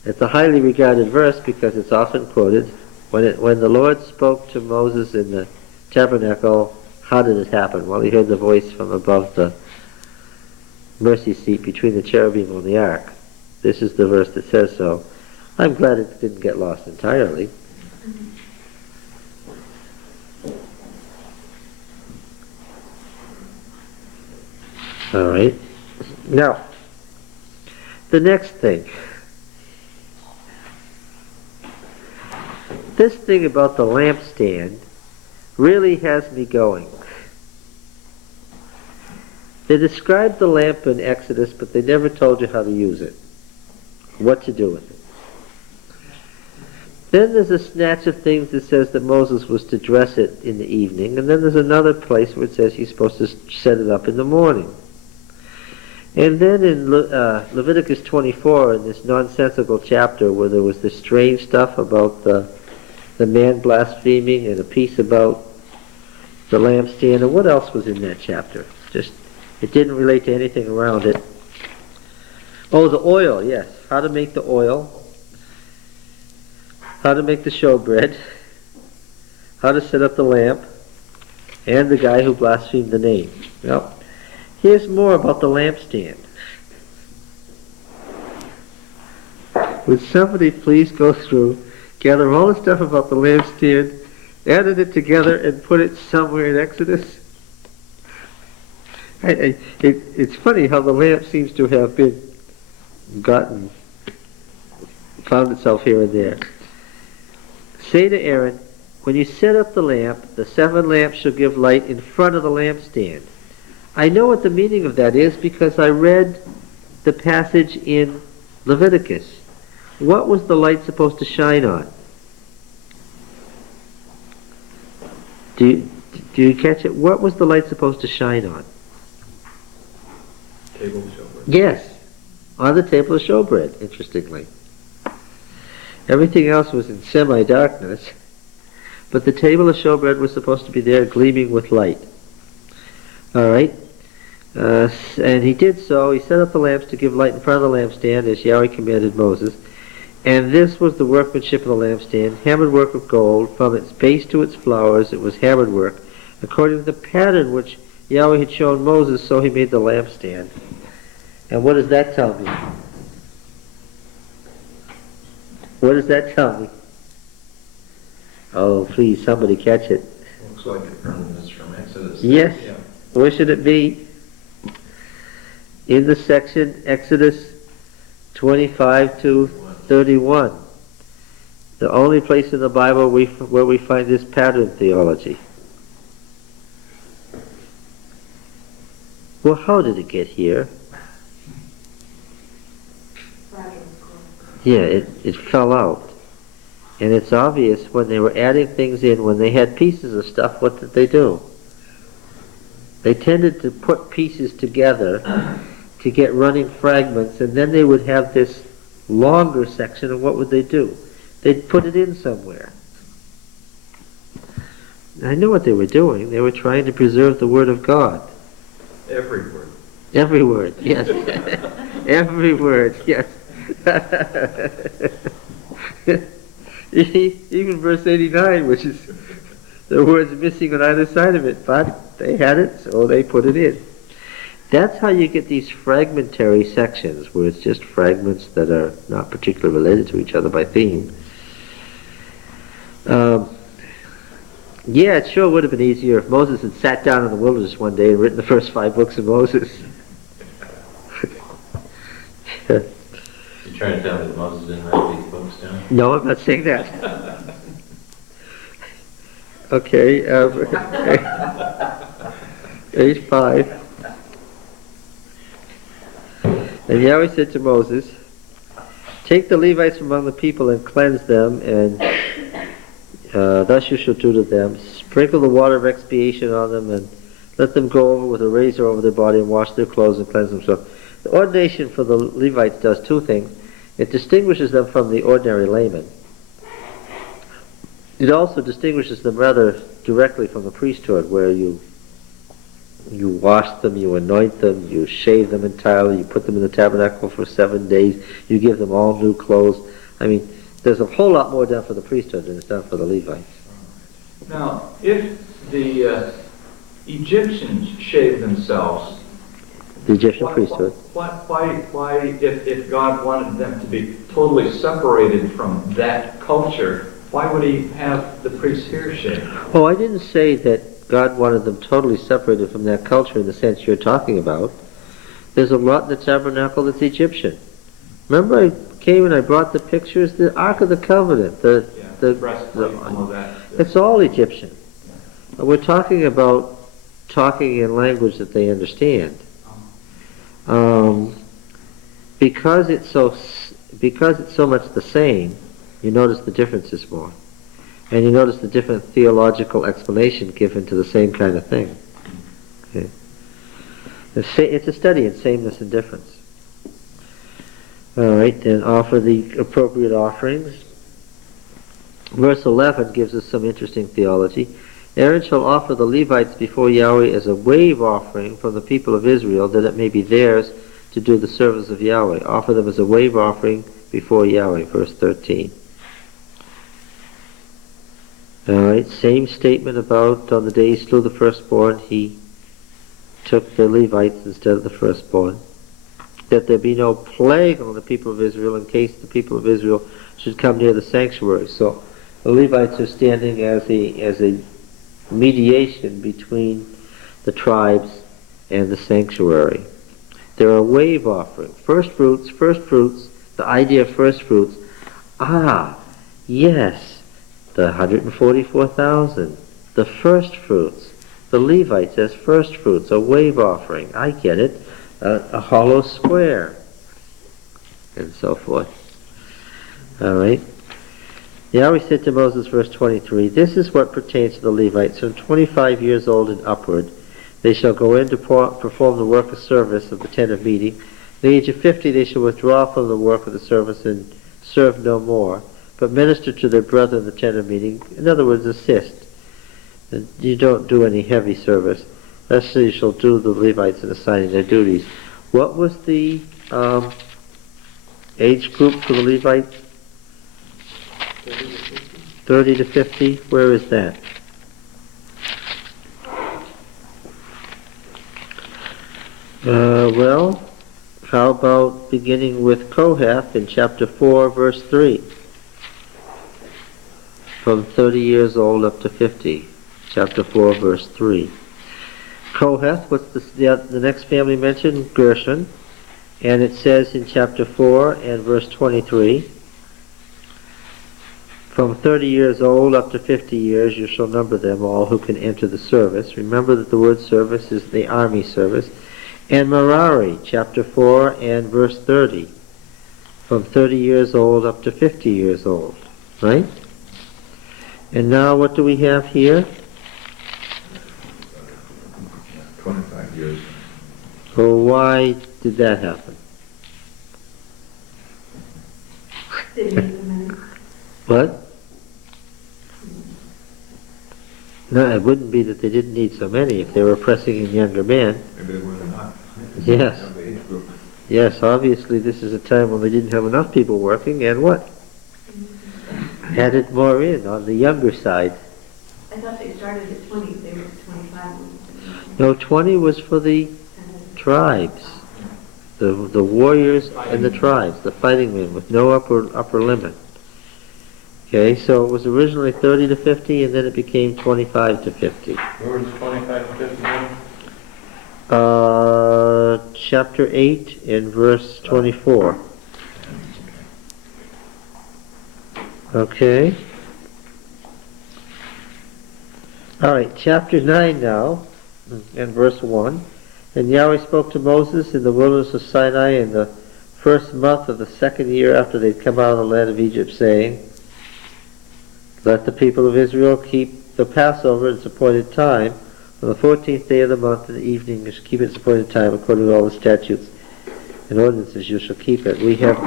It's a highly regarded verse because it's often quoted. When the Lord spoke to Moses in the tabernacle, how did it happen? Well, he heard the voice from above the mercy seat between the cherubim on the ark. This is the verse that says so. I'm glad it didn't get lost entirely. All right. Now, the next thing. This thing about the lampstand really has me going. They described the lamp in Exodus, but they never told you how to use it, what to do with it. Then there's a snatch of things that says that Moses was to dress it in the evening, and then there's another place where it says he's supposed to set it up in the morning. And then in Leviticus 24, in this nonsensical chapter where there was this strange stuff about the man blaspheming and a piece about the lampstand, and what else was in that chapter? Just, it didn't relate to anything around it. Oh, the oil, yes. How to make the oil. How to make the showbread. How to set up the lamp. And the guy who blasphemed the name. Well, here's more about the lampstand. Would somebody please go through, gather all the stuff about the lampstand, edit it together, and put it somewhere in Exodus? It's funny how the lamp seems to have been found itself here and there. Say to Aaron, when you set up the lamp, the 7 lamps shall give light in front of the lampstand. I know what the meaning of that is because I read the passage in Leviticus. What was the light supposed to shine on? Do you catch it? What was the light supposed to shine on? Table of showbread. Yes, on the table of showbread, interestingly. Everything else was in semi-darkness, but the table of showbread was supposed to be there gleaming with light. All right? And he did so. He set up the lamps to give light in front of the lampstand as Yahweh commanded Moses. And this was the workmanship of the lampstand, hammered work of gold. From its base to its flowers it was hammered work, according to the pattern which Yahweh had shown Moses, so he made the lampstand. And what does that tell me? What does that tell me? Oh, please, somebody catch it. Looks like it is from Exodus. Yes. Yeah. Where should it be? In the section Exodus 25 to 31. The only place in the Bible where we find this pattern theology. Well, how did it get here? Yeah, it fell out. And it's obvious when they were adding things in, when they had pieces of stuff, what did they do? They tended to put pieces together to get running fragments, and then they would have this longer section, and what would they do? They'd put it in somewhere. I know what they were doing. They were trying to preserve the Word of God. Every word. Every word, yes. Every word, yes. Even verse 89, which is the words missing on either side of it, but they had it, so they put it in. That's how you get these fragmentary sections, where it's just fragments that are not particularly related to each other by theme. Yeah, it sure would have been easier if Moses had sat down in the wilderness one day and written the first 5 books of Moses. You trying to tell me that Moses didn't write these books down? No, I'm not saying that. Okay, page 5. And Yahweh said to Moses, take the Levites from among the people and cleanse them, and thus you shall do to them. Sprinkle the water of expiation on them, and let them go over with a razor over their body and wash their clothes and cleanse themselves. The ordination for the Levites does two things. It distinguishes them from the ordinary layman. It also distinguishes them rather directly from the priesthood, where you wash them, you anoint them, you shave them entirely, you put them in the tabernacle for 7 days, you give them all new clothes. I mean, there's a whole lot more done for the priesthood than is done for the Levites. Now, if the Egyptians shaved themselves, The Egyptian priesthood. why, if God wanted them to be totally separated from that culture, why would he have the priests here shave? Oh, I didn't say that God wanted them totally separated from that culture in the sense you're talking about. There's a lot in the tabernacle that's Egyptian. Remember I came and I brought the pictures? The Ark of the Covenant, the Breastplate, all of that. it's all Egyptian. We're talking about talking in language that they understand. Because it's so much the same, you notice the differences more. And you notice the different theological explanation given to the same kind of thing. Okay. It's a study in sameness and difference. All right, then offer the appropriate offerings. Verse 11 gives us some interesting theology. Aaron shall offer the Levites before Yahweh as a wave offering from the people of Israel, that it may be theirs to do the service of Yahweh. Offer them as a wave offering before Yahweh, verse 13. All right, same statement about on the day he slew the firstborn, he took the Levites instead of the firstborn. That there be no plague on the people of Israel in case the people of Israel should come near the sanctuary. So the Levites are standing as a mediation between the tribes and the sanctuary. There are wave offerings, first fruits, the idea of first fruits. Ah, yes, the 144,000, the first fruits, the Levites as first fruits, a wave offering. I get it, a hollow square, and so forth. All right. Yahweh said to Moses, verse 23, this is what pertains to the Levites. From 25 years old and upward, they shall go in to perform the work of service of the tent of meeting. At the age of 50, they shall withdraw from the work of the service and serve no more, but minister to their brethren in the tent of meeting. In other words, assist. And you don't do any heavy service. Thus you shall do the Levites in assigning their duties. What was the age group for the Levites? 30 to 50? Where is that? Well, how about beginning with Kohath in chapter 4, verse 3? From 30 years old up to 50. Chapter 4, verse 3. Kohath, what's the next family mentioned? Gershon. And it says in chapter 4 and verse 23, from 30 years old up to 50 years, you shall number them all who can enter the service. Remember that the word service is the army service. And Merari, chapter 4 and verse 30, from 30 years old up to 50 years old. Right? And now what do we have here? 25 years. Well, why did that happen? What? No, it wouldn't be that they didn't need so many if they were pressing in younger men. Maybe they were not. Yes. Of the age group. Yes, obviously this is a time when they didn't have enough people working, and what? Added more in on the younger side. I thought they started at 20, they were at 25. No, 20 was for the tribes, the warriors and the tribes, the fighting men with no upper limit. Okay, so it was originally 30 to 50, and then it became 25 to 50. Where was 25 to 51? Chapter 8 and verse 24. Okay. All right, chapter 9 now, and verse 1. And Yahweh spoke to Moses in the wilderness of Sinai in the first month of the second year after they'd come out of the land of Egypt, saying, let the people of Israel keep the Passover at its appointed time. On the 14th day of the month in the evening, you shall keep it at its appointed time, according to all the statutes and ordinances, you shall keep it. We have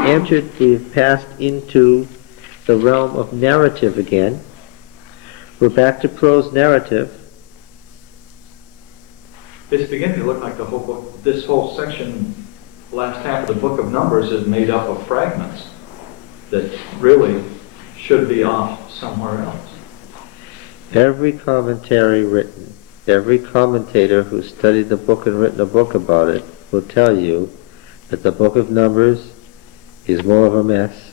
passed into the realm of narrative again. We're back to prose narrative. It's beginning to look like the whole book, this whole section, last half of the book of Numbers is made up of fragments that really should be off somewhere else. Every commentary written, every commentator who studied the book and written a book about it will tell you that the book of Numbers is more of a mess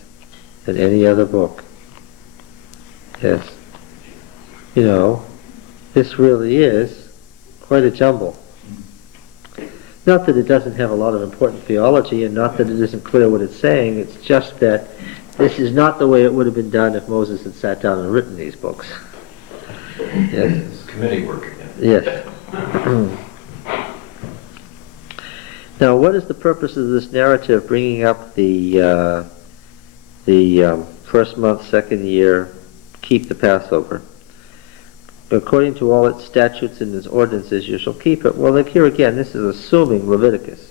than any other book. Yes. You know, this really is quite a jumble. Not that it doesn't have a lot of important theology, and not that it isn't clear what it's saying, it's just that this is not the way it would have been done if Moses had sat down and written these books. Yes. It's committee work again. Yes. Now, what is the purpose of this narrative bringing up the first month, second year, keep the Passover? According to all its statutes and its ordinances, you shall keep it. Well, like here again, this is assuming Leviticus.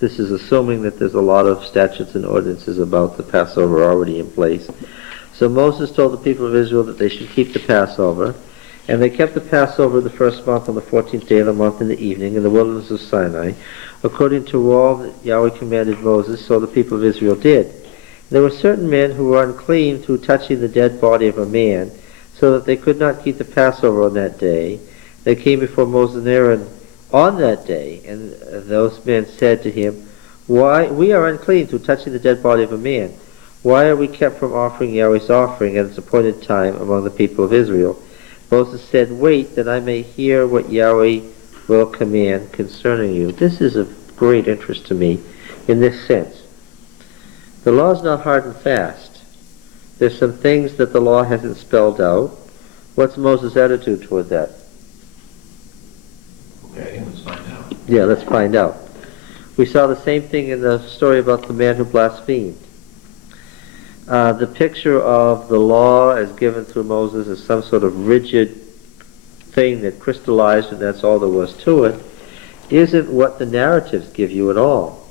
This is assuming that there's a lot of statutes and ordinances about the Passover already in place. So Moses told the people of Israel that they should keep the Passover, and they kept the Passover the first month on the 14th day of the month in the evening in the wilderness of Sinai, according to all that Yahweh commanded Moses, so the people of Israel did. There were certain men who were unclean through touching the dead body of a man, so that they could not keep the Passover on that day. They came before Moses and Aaron on that day, and those men said to him, "Why, we are unclean through touching the dead body of a man. Why are we kept from offering Yahweh's offering at its appointed time among the people of Israel?" Moses said, "Wait, that I may hear what Yahweh will command concerning you." This is of great interest to me in this sense. The law is not hard and fast. There's some things that the law hasn't spelled out. What's Moses' attitude toward that? Okay, let's find out. Yeah, let's find out. We saw the same thing in the story about the man who blasphemed. The picture of the law as given through Moses is some sort of rigid thing that crystallized and that's all there was to it, isn't what the narratives give you at all.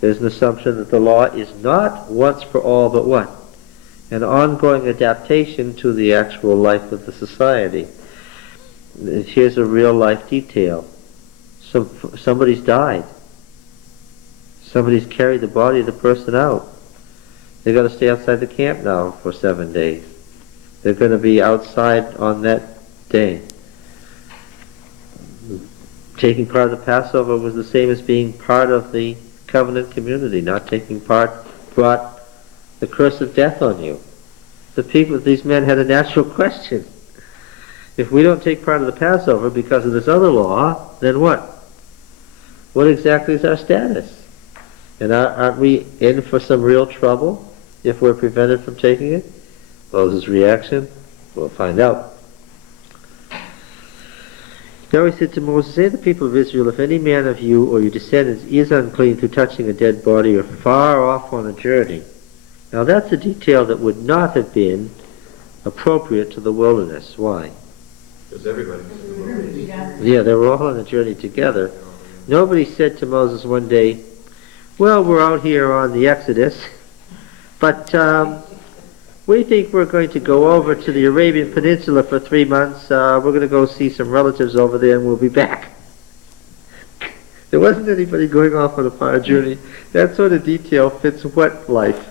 There's an assumption that the law is not once for all, but what? An ongoing adaptation to the actual life of the society. Here's a real life detail. Somebody's died. Somebody's carried the body of the person out. They've got to stay outside the camp now for 7 days. They're going to be outside on that day. Taking part of the Passover was the same as being part of the covenant community. Not taking part brought the curse of death on you. These men had a natural question. If we don't take part of the Passover because of this other law, then what? What exactly is our status? And aren't we in for some real trouble if we're prevented from taking it? Moses' reaction? We'll find out. Yahweh said to Moses, "Say to the people of Israel, if any man of you or your descendants is unclean through touching a dead body or far off on a journey." Now that's a detail that would not have been appropriate to the wilderness. Why? Because everybody. Yeah, they were all on a journey together. Nobody said to Moses one day, "Well, we're out here on the Exodus, but we think we're going to go over to the Arabian Peninsula for 3 months. We're going to go see some relatives over there and we'll be back." There wasn't anybody going off on a far journey. That sort of detail fits what life?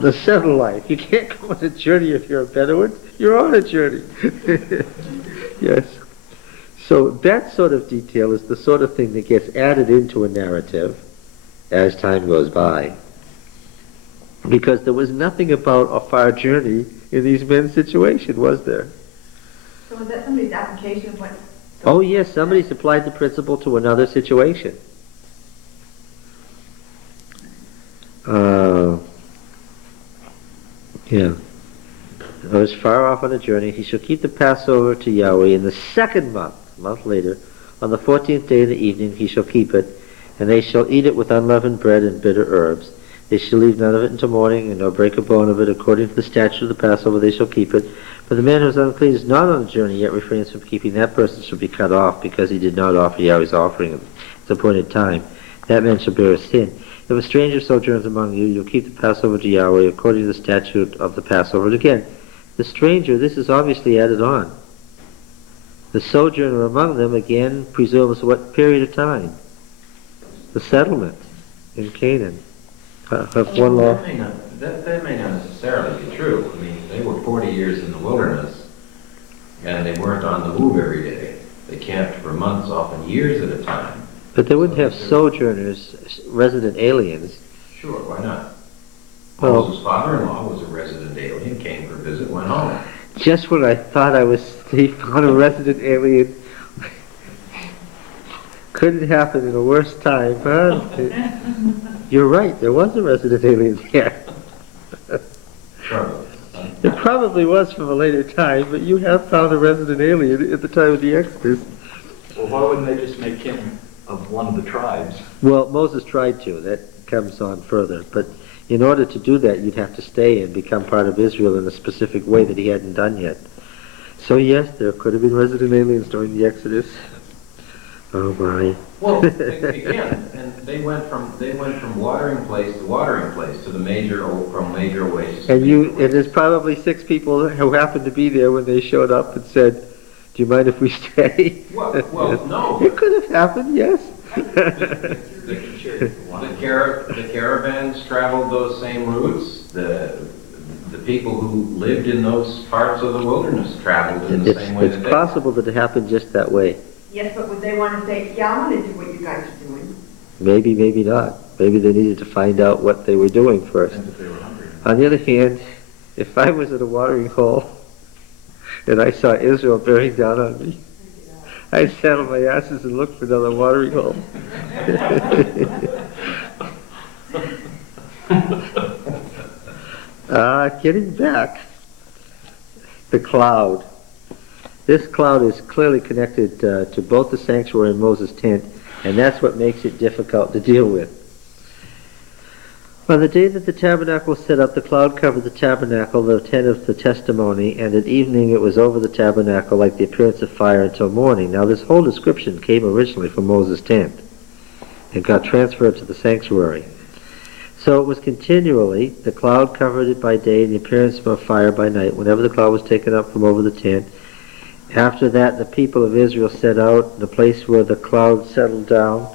The settled life. You can't go on a journey if you're a Bedouin. You're on a journey. Yes. So that sort of detail is the sort of thing that gets added into a narrative as time goes by. Because there was nothing about a far journey in these men's situation, was there? So was that somebody's application of what? Oh yes, somebody supplied the principle to another situation. Yeah. As far off on a journey, he shall keep the Passover to Yahweh in the second month, a month later, On the 14th day in the evening he shall keep it, and they shall eat it with unleavened bread and bitter herbs. They shall leave none of it until morning, and nor break a bone of it. According to the statute of the Passover they shall keep it. But the man who is unclean is not on a journey, yet refrains from keeping. That person shall be cut off, because he did not offer Yahweh's offering at its appointed time. That man shall bear a sin. If a stranger sojourns among you, you'll keep the Passover to Yahweh according to the statute of the Passover. And again, the stranger, this is obviously added on. The sojourner among them, again, presumes what period of time? The settlement in Canaan. Of one law. That may not necessarily be true. I mean, they were 40 years in the wilderness, and they weren't on the move every day. They camped for months, often years at a time. But they wouldn't have sojourners, resident aliens. Sure, why not? Well, Moses' father-in-law was a resident alien, came for a visit, went home. just when I thought he found a resident alien, couldn't happen in a worse time, huh? You're right, there was a resident alien there. Probably. It probably was from a later time, but you have found a resident alien at the time of the Exodus. Well, why wouldn't they just make him of one of the tribes? Well, Moses tried to. That comes on further. But in order to do that, you'd have to stay and become part of Israel in a specific way that he hadn't done yet. So yes, there could have been resident aliens during the Exodus. Oh my. Well, again, and they went from watering place to watering place to the from major oasis. And there's probably 6 people who happened to be there when they showed up and said, "Do you mind if we stay?" Well, no. It could have happened, yes. The caravans traveled those same routes. The people who lived in those parts of the wilderness traveled in the same way. It's possible that it happened just that way. Yes, but would they want to say, yeah, I want to do what you guys are doing? Maybe, maybe not. Maybe they needed to find out what they were doing first. And if they were hungry. On the other hand, if I was at a watering hole and I saw Israel bearing down on me, I'd settle my asses and look for another watering hole. Getting back, the cloud. This cloud is clearly connected to both the sanctuary and Moses' tent, and that's what makes it difficult to deal with. On the day that the tabernacle was set up, the cloud covered the tabernacle, the tent of the testimony, and at evening it was over the tabernacle like the appearance of fire until morning. Now this whole description came originally from Moses' tent and got transferred to the sanctuary. So it was continually, the cloud covered it by day and the appearance of fire by night, whenever the cloud was taken up from over the tent. After that, the people of Israel set out, the place where the cloud settled down,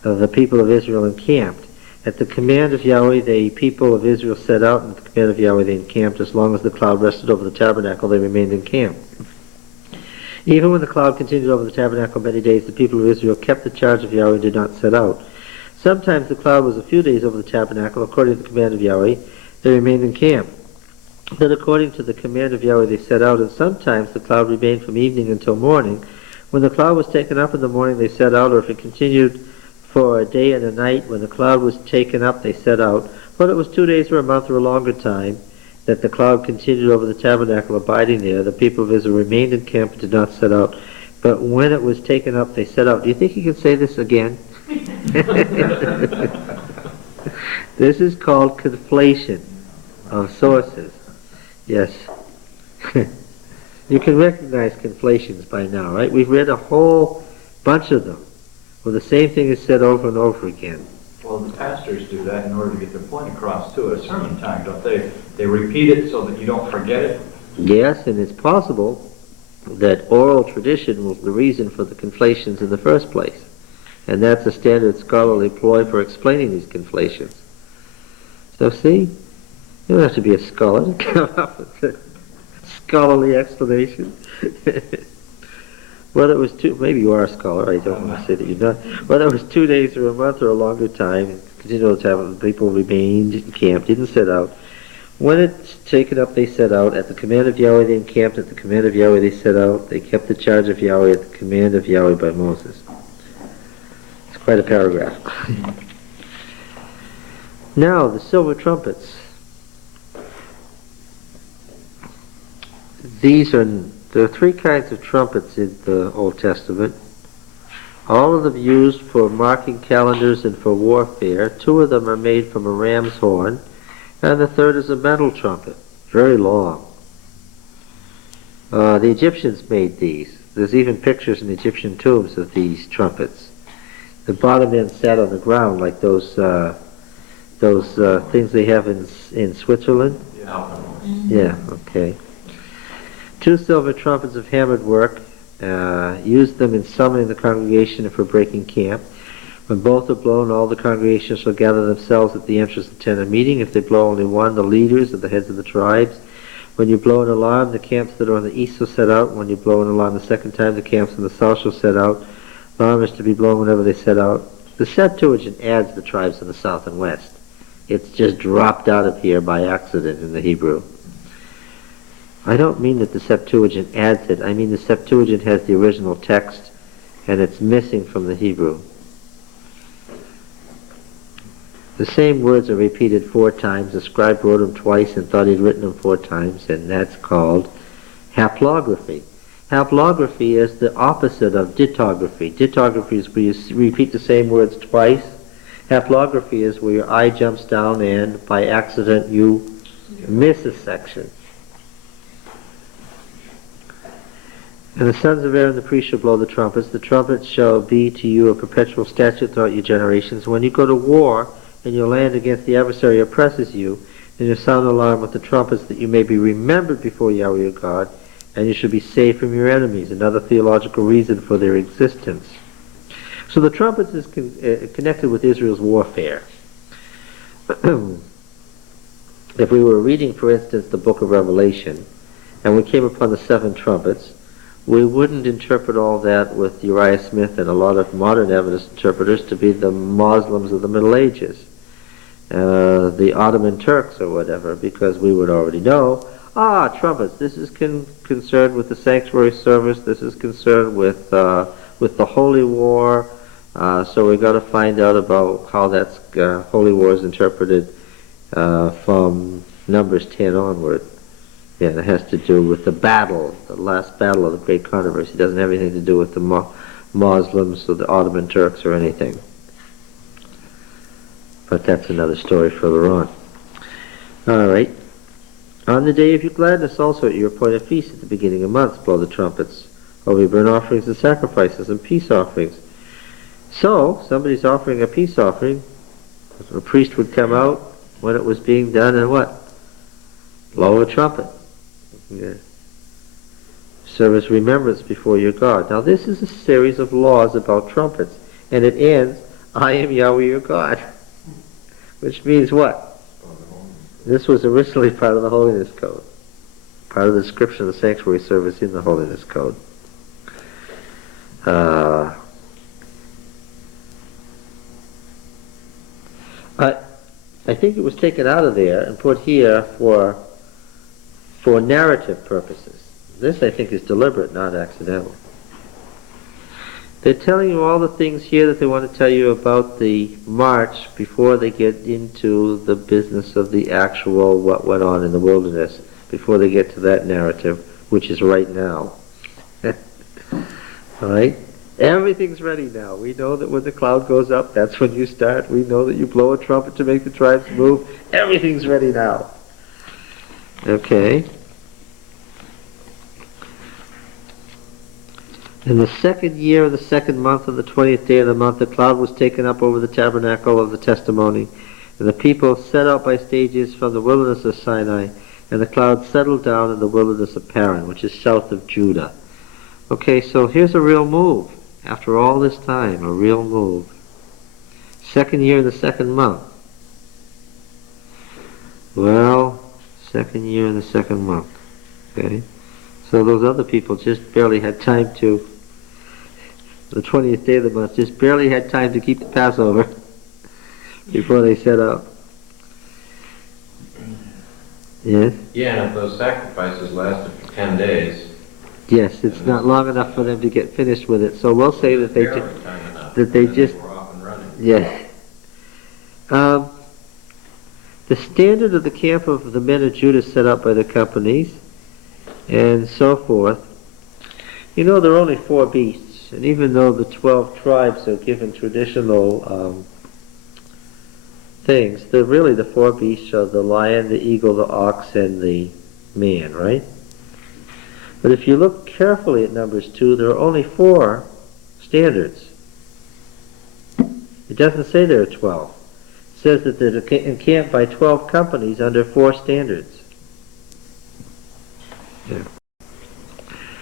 the people of Israel encamped. At the command of Yahweh, the people of Israel set out, and at the command of Yahweh they encamped. As long as the cloud rested over the tabernacle, they remained encamped. Even when the cloud continued over the tabernacle many days, the people of Israel kept the charge of Yahweh and did not set out. Sometimes the cloud was a few days over the tabernacle. According to the command of Yahweh, they remained encamped. Then according to the command of Yahweh they set out, and sometimes the cloud remained from evening until morning. When the cloud was taken up in the morning they set out, or if it continued for a day and a night, when the cloud was taken up they set out. Whether it was 2 days or a month or a longer time that the cloud continued over the tabernacle abiding there, the people of Israel remained in camp and did not set out. But when it was taken up they set out. Do you think you can say this again? This is called conflation of sources. Yes. You can recognize conflations by now, right? We've read a whole bunch of them where the same thing is said over and over again. Well, the pastors do that in order to get their point across too at sermon time, don't they? They repeat it so that you don't forget it. Yes, and it's possible that oral tradition was the reason for the conflations in the first place. And that's a standard scholarly ploy for explaining these conflations. So see, you don't have to be a scholar to come up with a scholarly explanation. Whether it was maybe you are a scholar, I don't want to say that you're not. Whether it was 2 days or a month or a longer time, continual time, people remained encamped, didn't set out. When it's taken up, they set out. At the command of Yahweh, they encamped. At the command of Yahweh, they set out. They kept the charge of Yahweh at the command of Yahweh by Moses. It's quite a paragraph. Now, the silver trumpets. There are 3 kinds of trumpets in the Old Testament. All of them used for marking calendars and for warfare. 2 of them are made from a ram's horn, and the third is a metal trumpet, very long. The Egyptians made these. There's even pictures in Egyptian tombs of these trumpets. The bottom end sat on the ground like those things they have in Switzerland. Yeah, okay. 2 silver trumpets of hammered work. Used them in summoning the congregation and for breaking camp. When both are blown, all the congregation shall gather themselves at the entrance to attend a meeting. If they blow only one, the leaders are the heads of the tribes. When you blow an alarm, the camps that are on the east will set out. When you blow an alarm the second time, the camps on the south shall set out. Alarm is to be blown whenever they set out. The Septuagint adds the tribes in the south and west. It's just dropped out of here by accident in the Hebrew. I don't mean that the Septuagint adds it. I mean the Septuagint has the original text and it's missing from the Hebrew. The same words are repeated 4 times. The scribe wrote them twice and thought he'd written them 4 times, and that's called haplography. Haplography is the opposite of dittography. Dittography is where you repeat the same words twice. Haplography is where your eye jumps down and by accident you miss a section. And the sons of Aaron the priest shall blow the trumpets. The trumpets shall be to you a perpetual statute throughout your generations. When you go to war and your land against the adversary oppresses you, then you sound the alarm with the trumpets that you may be remembered before Yahweh your God, and you shall be saved from your enemies. Another theological reason for their existence. So the trumpets is connected with Israel's warfare. If we were reading, for instance, the book of Revelation, and we came upon the 7 trumpets, we wouldn't interpret all that with Uriah Smith and a lot of modern evidence interpreters to be the Muslims of the Middle Ages, the Ottoman Turks or whatever, because we would already know, trumpets, this is concerned with the sanctuary service, this is concerned with the Holy War, so we've got to find out about how that's Holy War is interpreted from Numbers 10 onward. Yeah, it has to do with the battle, the last battle of the Great Controversy. It doesn't have anything to do with the Muslims or the Ottoman Turks or anything. But that's another story further on. All right. On the day of your gladness also at your appointed feast at the beginning of months, blow the trumpets over your burnt offerings and sacrifices and peace offerings. So, somebody's offering a peace offering. A priest would come out when it was being done and what? Blow a trumpet. Yeah. Serve as remembrance before your God. Now this is a series of laws about trumpets, and it ends, I am Yahweh your God. Which means what? This was originally part of the Holiness Code. Part of the description of the sanctuary service in the Holiness Code. I think it was taken out of there and put here for narrative purposes. This, I think, is deliberate, not accidental. They're telling you all the things here that they want to tell you about the march before they get into the business of the actual what went on in the wilderness, before they get to that narrative, which is right now. All right? Everything's ready now. We know that when the cloud goes up, that's when you start. We know that you blow a trumpet to make the tribes move. Everything's ready now. Okay. In the 2nd year of the 2nd month of the 20th day of the month, the cloud was taken up over the tabernacle of the testimony, and the people set out by stages from the wilderness of Sinai, and the cloud settled down in the wilderness of Paran, which is south of Judah. Okay, so here's a real move. After all this time, a real move. 2nd year of the 2nd month. Well, 2nd year of the 2nd month. Okay? So those other people just barely had time to, the 20th day of the month, just barely had time to keep the Passover before they set out. Yes? Yeah, and if those sacrifices lasted for 10 days... Yes, it's not long enough for them to get finished with it. So we'll say that they just... We're off and running. Yes. The standard of the camp of the men of Judah set up by the companies, and so forth. You know, there are only 4 beasts. And even though the 12 tribes are given traditional things, they're really the four beasts are the lion, the eagle, the ox, and the man, right? But if you look carefully at Numbers 2, there are only 4 standards. It doesn't say there are 12. It says that they're encamped by 12 companies under 4 standards. Yeah.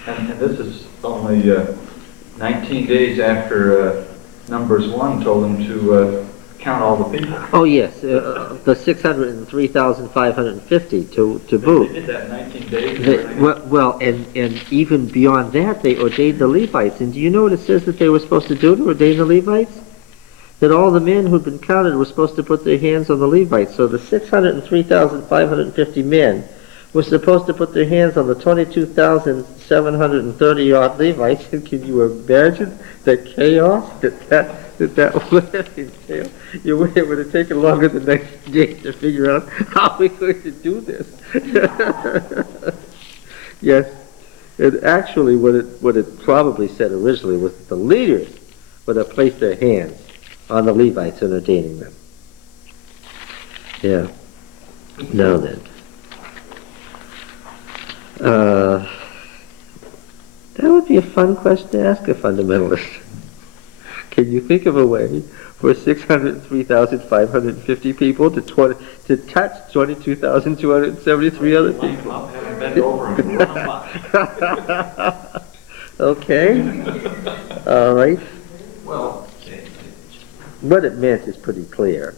And this is only 19 days after Numbers 1 told them to count all the people. Oh yes, the 603,550 to They boot. did that in 19 days. And even beyond that, they ordained the Levites. And do you know what it says that they were supposed to do to ordain the Levites? That all the men who'd been counted were supposed to put their hands on the Levites. So the 603,550 men were supposed to put their hands on the 22,730 odd Levites. And can you imagine the chaos that would have entailed? It would have taken longer than 90 days to figure out how we're going to do this. Yes, and actually what it probably said originally was that the leaders would have placed their hands on the Levites and ordaining them. Yeah. Now then. That would be a fun question to ask a fundamentalist. Can you think of a way for 603,550 people to touch 22,273 other people? Line them up, have them bend over and run them up. Okay. All right. Well, What it meant is pretty clear.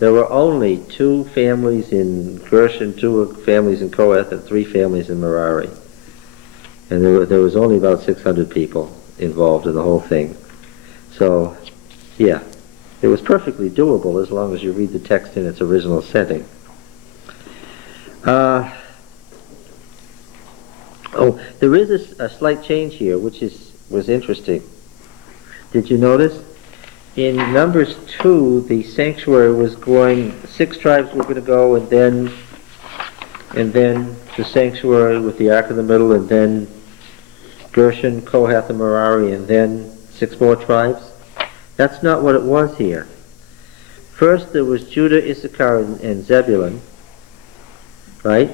There were only 2 families in Gershon, 2 families in Kohath, and 3 families in Merari. And there was only about 600 people involved in the whole thing. So, yeah, it was perfectly doable as long as you read the text in its original setting. Oh, there is a slight change here, which was interesting. Did you notice? In Numbers 2, the sanctuary was going, 6 tribes were going to go, and then the sanctuary with the ark in the middle, and then Gershon, Kohath, and Merari, and then 6 more tribes. That's not what it was here. First there was Judah, Issachar, and Zebulun, right?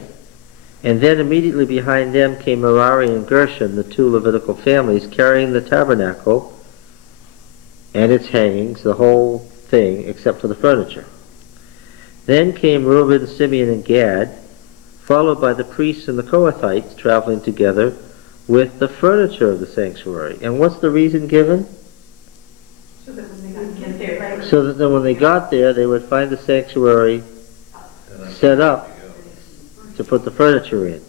And then immediately behind them came Merari and Gershon, the 2 Levitical families, carrying the tabernacle and its hangings, the whole thing, except for the furniture. Then came Reuben, Simeon, and Gad, followed by the priests and the Kohathites traveling together with the furniture of the sanctuary. And what's the reason given? So that when they get there, So that then when they got there, they would find the sanctuary set up to put the furniture in,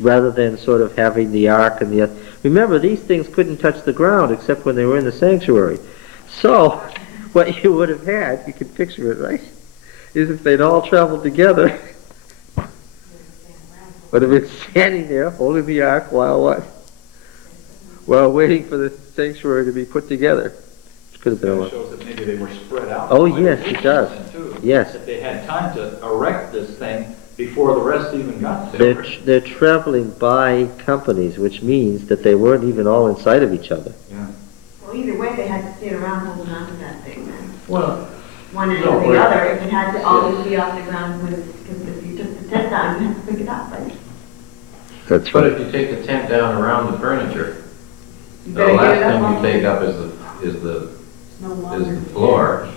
rather than sort of having the ark and the... Remember, these things couldn't touch the ground except when they were in the sanctuary. So, what you would have had, you can picture it, right, is if they'd all traveled together, would have been standing there holding the ark while what? While waiting for the sanctuary to be put together. Which could have been a It lot. shows that maybe they were spread out. Oh, Like yes, the it does. Egyptians, too. Yes. That they had time to erect this thing before the rest even got there. They're traveling by companies, which means that they weren't even all inside of each other. Yeah. well, either way, they had to stand around holding on to that thing then. well, One end No, or the but- other, if it had to always be off the ground, because if you took the tent down, you have to pick it up, right? That's but right. if you take the tent down around the furniture, You the better last get it up thing off you take up is the floor,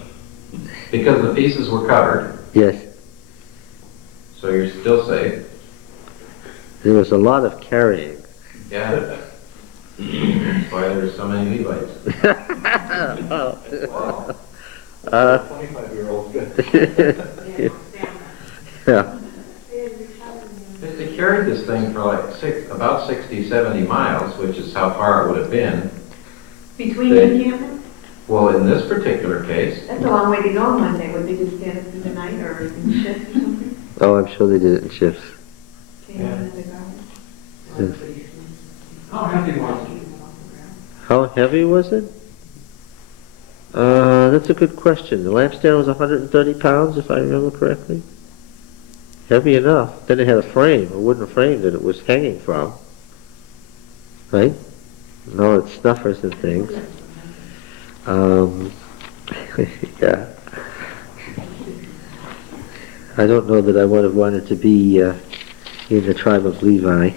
because the pieces were covered, Yes. so you're still safe. There was a lot of carrying. Yeah. That's why there's so many Levites. Uh, 25-year-old. yeah. They carried this thing for like about 60, 70 miles, which is how far it would have been. Between They- encampments? Well, in this particular case, That's a long way to go on Monday. Would they just stand through the night or in shifts or something? Oh, I'm sure they did it in shifts. Change into the garden? Yes. How heavy was it? How heavy was it? That's a good question. The lampstand was 130 pounds, if I remember correctly. Heavy enough. Then it had a frame, a wooden frame that it was hanging from. Right? No, it's snuffers and things. Yeah. I don't know that I would have wanted to be in the tribe of Levi.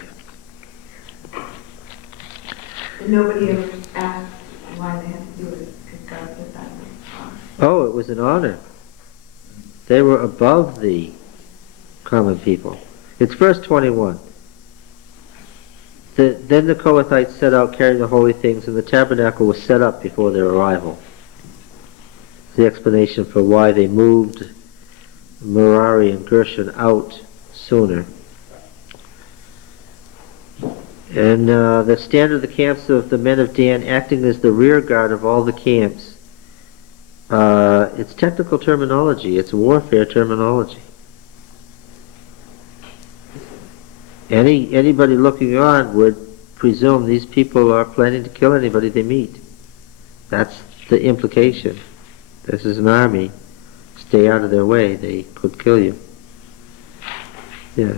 Nobody ever asked why they had to do it, because God said that was fine. Oh, it was an honor. They were above the common people. It's verse 21. Then the Kohathites set out carrying the holy things, and the tabernacle was set up before their arrival. The explanation for why they moved Merari and Gershon out sooner. And the stand of the camps of the men of Dan, acting as the rear guard of all the camps. It's technical terminology. It's warfare terminology. Anybody looking on would presume these people are planning to kill anybody they meet. That's the implication. This is an army. Stay out of their way. They could kill you. Yeah.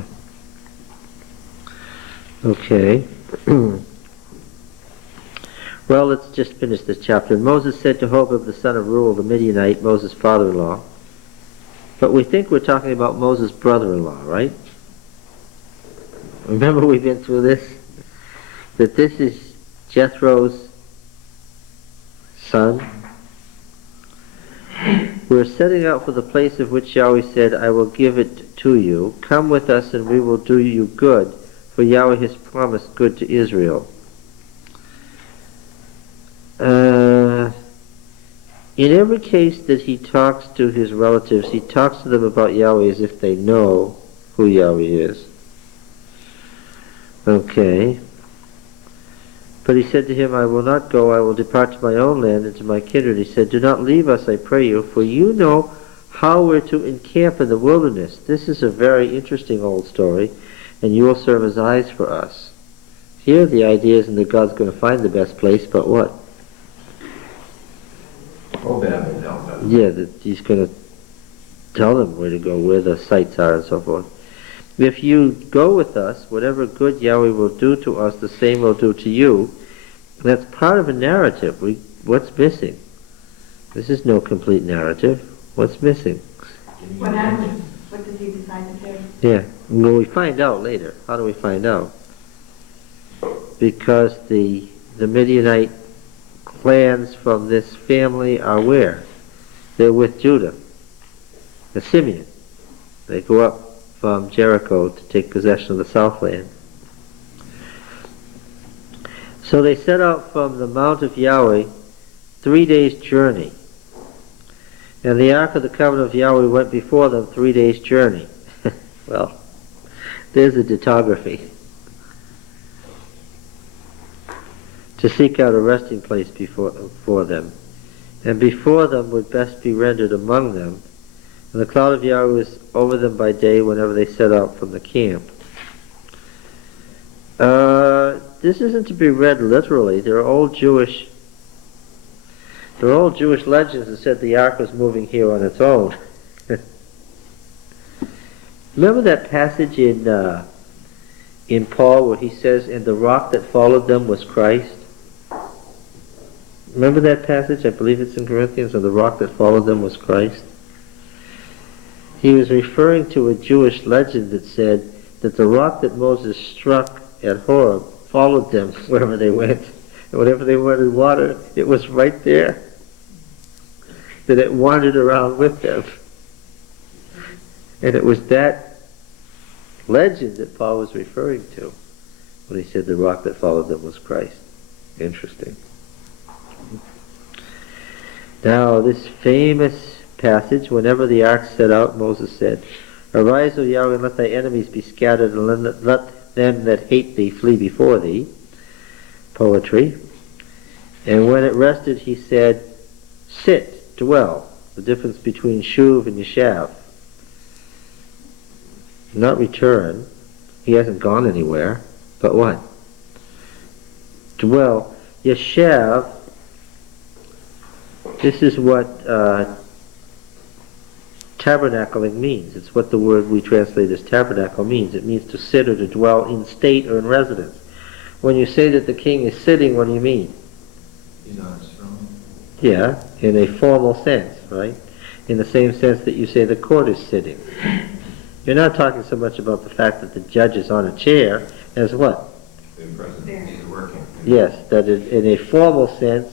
Okay. Well, let's just finish this chapter. And Moses said to Hobab, the son of Reuel, the Midianite, Moses' father-in-law. But we think we're talking about Moses' brother-in-law, right? Remember we've been through this? That this is Jethro's son. We're setting out for the place of which Yahweh said, I will give it to you. Come with us and we will do you good, for Yahweh has promised good to Israel. In every case that he talks to his relatives, he talks to them about Yahweh as if they know who Yahweh is. Okay. But he said to him, I will not go, I will depart to my own land and to my kindred. He said, do not leave us, I pray you, for you know how we're to encamp in the wilderness. This is a very interesting old story, and you will serve as eyes for us. Here the idea isn't that God's going to find the best place, but what? Hobab will help them. Yeah, that he's going to tell them where to go, where the sites are and so forth. If you go with us, whatever good Yahweh will do to us, the same will do to you. That's part of a narrative. What's missing? This is no complete narrative. What's missing? What happened? What did he decide to do? Yeah, well, we find out later. How do we find out? Because the Midianite clans from this family are where? They're with Judah, the Simeon. They go up from Jericho to take possession of the Southland. So they set out from the Mount of Yahweh 3 days' journey. And the Ark of the Covenant of Yahweh went before them 3 days' journey. Well, there's a topography. To seek out a resting place for them. And before them would best be rendered among them. And the cloud of Yahweh was over them by day whenever they set out from the camp. This isn't to be read literally. There are old Jewish legends that said the ark was moving here on its own. Remember that passage in Paul where he says, and the rock that followed them was Christ? Remember that passage? I believe it's in Corinthians, and the rock that followed them was Christ. He was referring to a Jewish legend that said that the rock that Moses struck at Horeb followed them wherever they went. And whenever they wanted water, it was right there. That it wandered around with them. And it was that legend that Paul was referring to when he said the rock that followed them was Christ. Interesting. Now, this famous passage, whenever the ark set out, Moses said, Arise, O Yahweh, and let thy enemies be scattered, and let them that hate thee flee before thee. Poetry. And when it rested, he said, Sit, dwell. The difference between shuv and yeshav. Not return. He hasn't gone anywhere. But what? Dwell. Yeshav, this is what tabernacling means. It's what the word we translate as tabernacle means. It means to sit or to dwell in state or in residence. When you say that the king is sitting, what do you mean? He's on his throne. Yeah, in a formal sense, right? In the same sense that you say the court is sitting. You're not talking so much about the fact that the judge is on a chair as what? In present, he's working. Yes, that in a formal sense,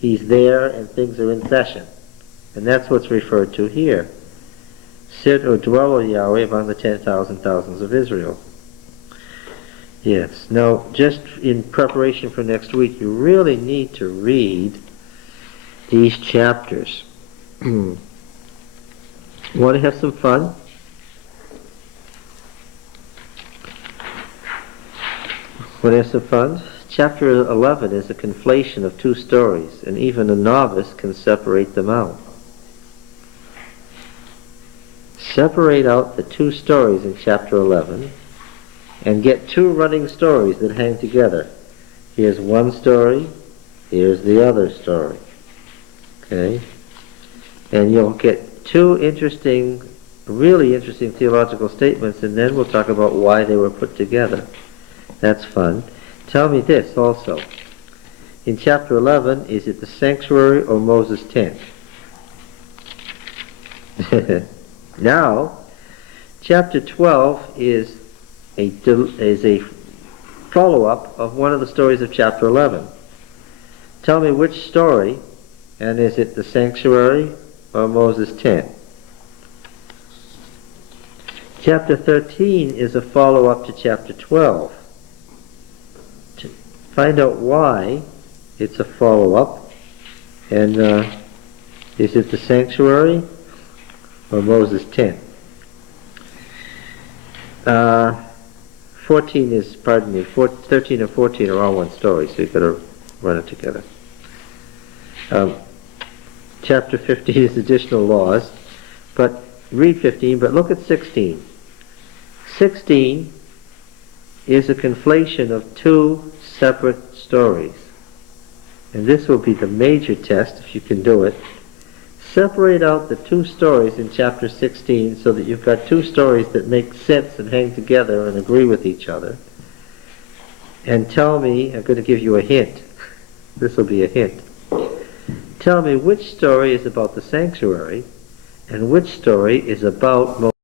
he's there and things are in session. And that's what's referred to here. Sit or dwell, O Yahweh, among the 10,000 thousands of Israel. Yes. Now, just in preparation for next week, you really need to read these chapters. Want to have some fun? Want to have some fun? Chapter 11 is a conflation of two stories, and even a novice can separate them out. Separate out the two stories in chapter 11 and get two running stories that hang together. Here's one story, here's the other story. Okay? And you'll get two interesting, really interesting theological statements, and then we'll talk about why they were put together. That's fun. Tell me this also. In chapter 11, is it the sanctuary or Moses' tent? Now, chapter 12 is a follow-up of one of the stories of chapter 11. Tell me which story, and is it the sanctuary or Moses' tent? Chapter 13 is a follow-up to chapter 12. To find out why it's a follow-up, and is it the sanctuary or Moses' tent? 13 and 14 are all one story, so you've got to run it together. Chapter 15 is additional laws, but read 15, but look at 16. 16 is a conflation of two separate stories. And this will be the major test, if you can do it. Separate out the two stories in chapter 16 so that you've got two stories that make sense and hang together and agree with each other. And tell me, I'm going to give you a hint. This will be a hint. Tell me which story is about the sanctuary and which story is about Moses.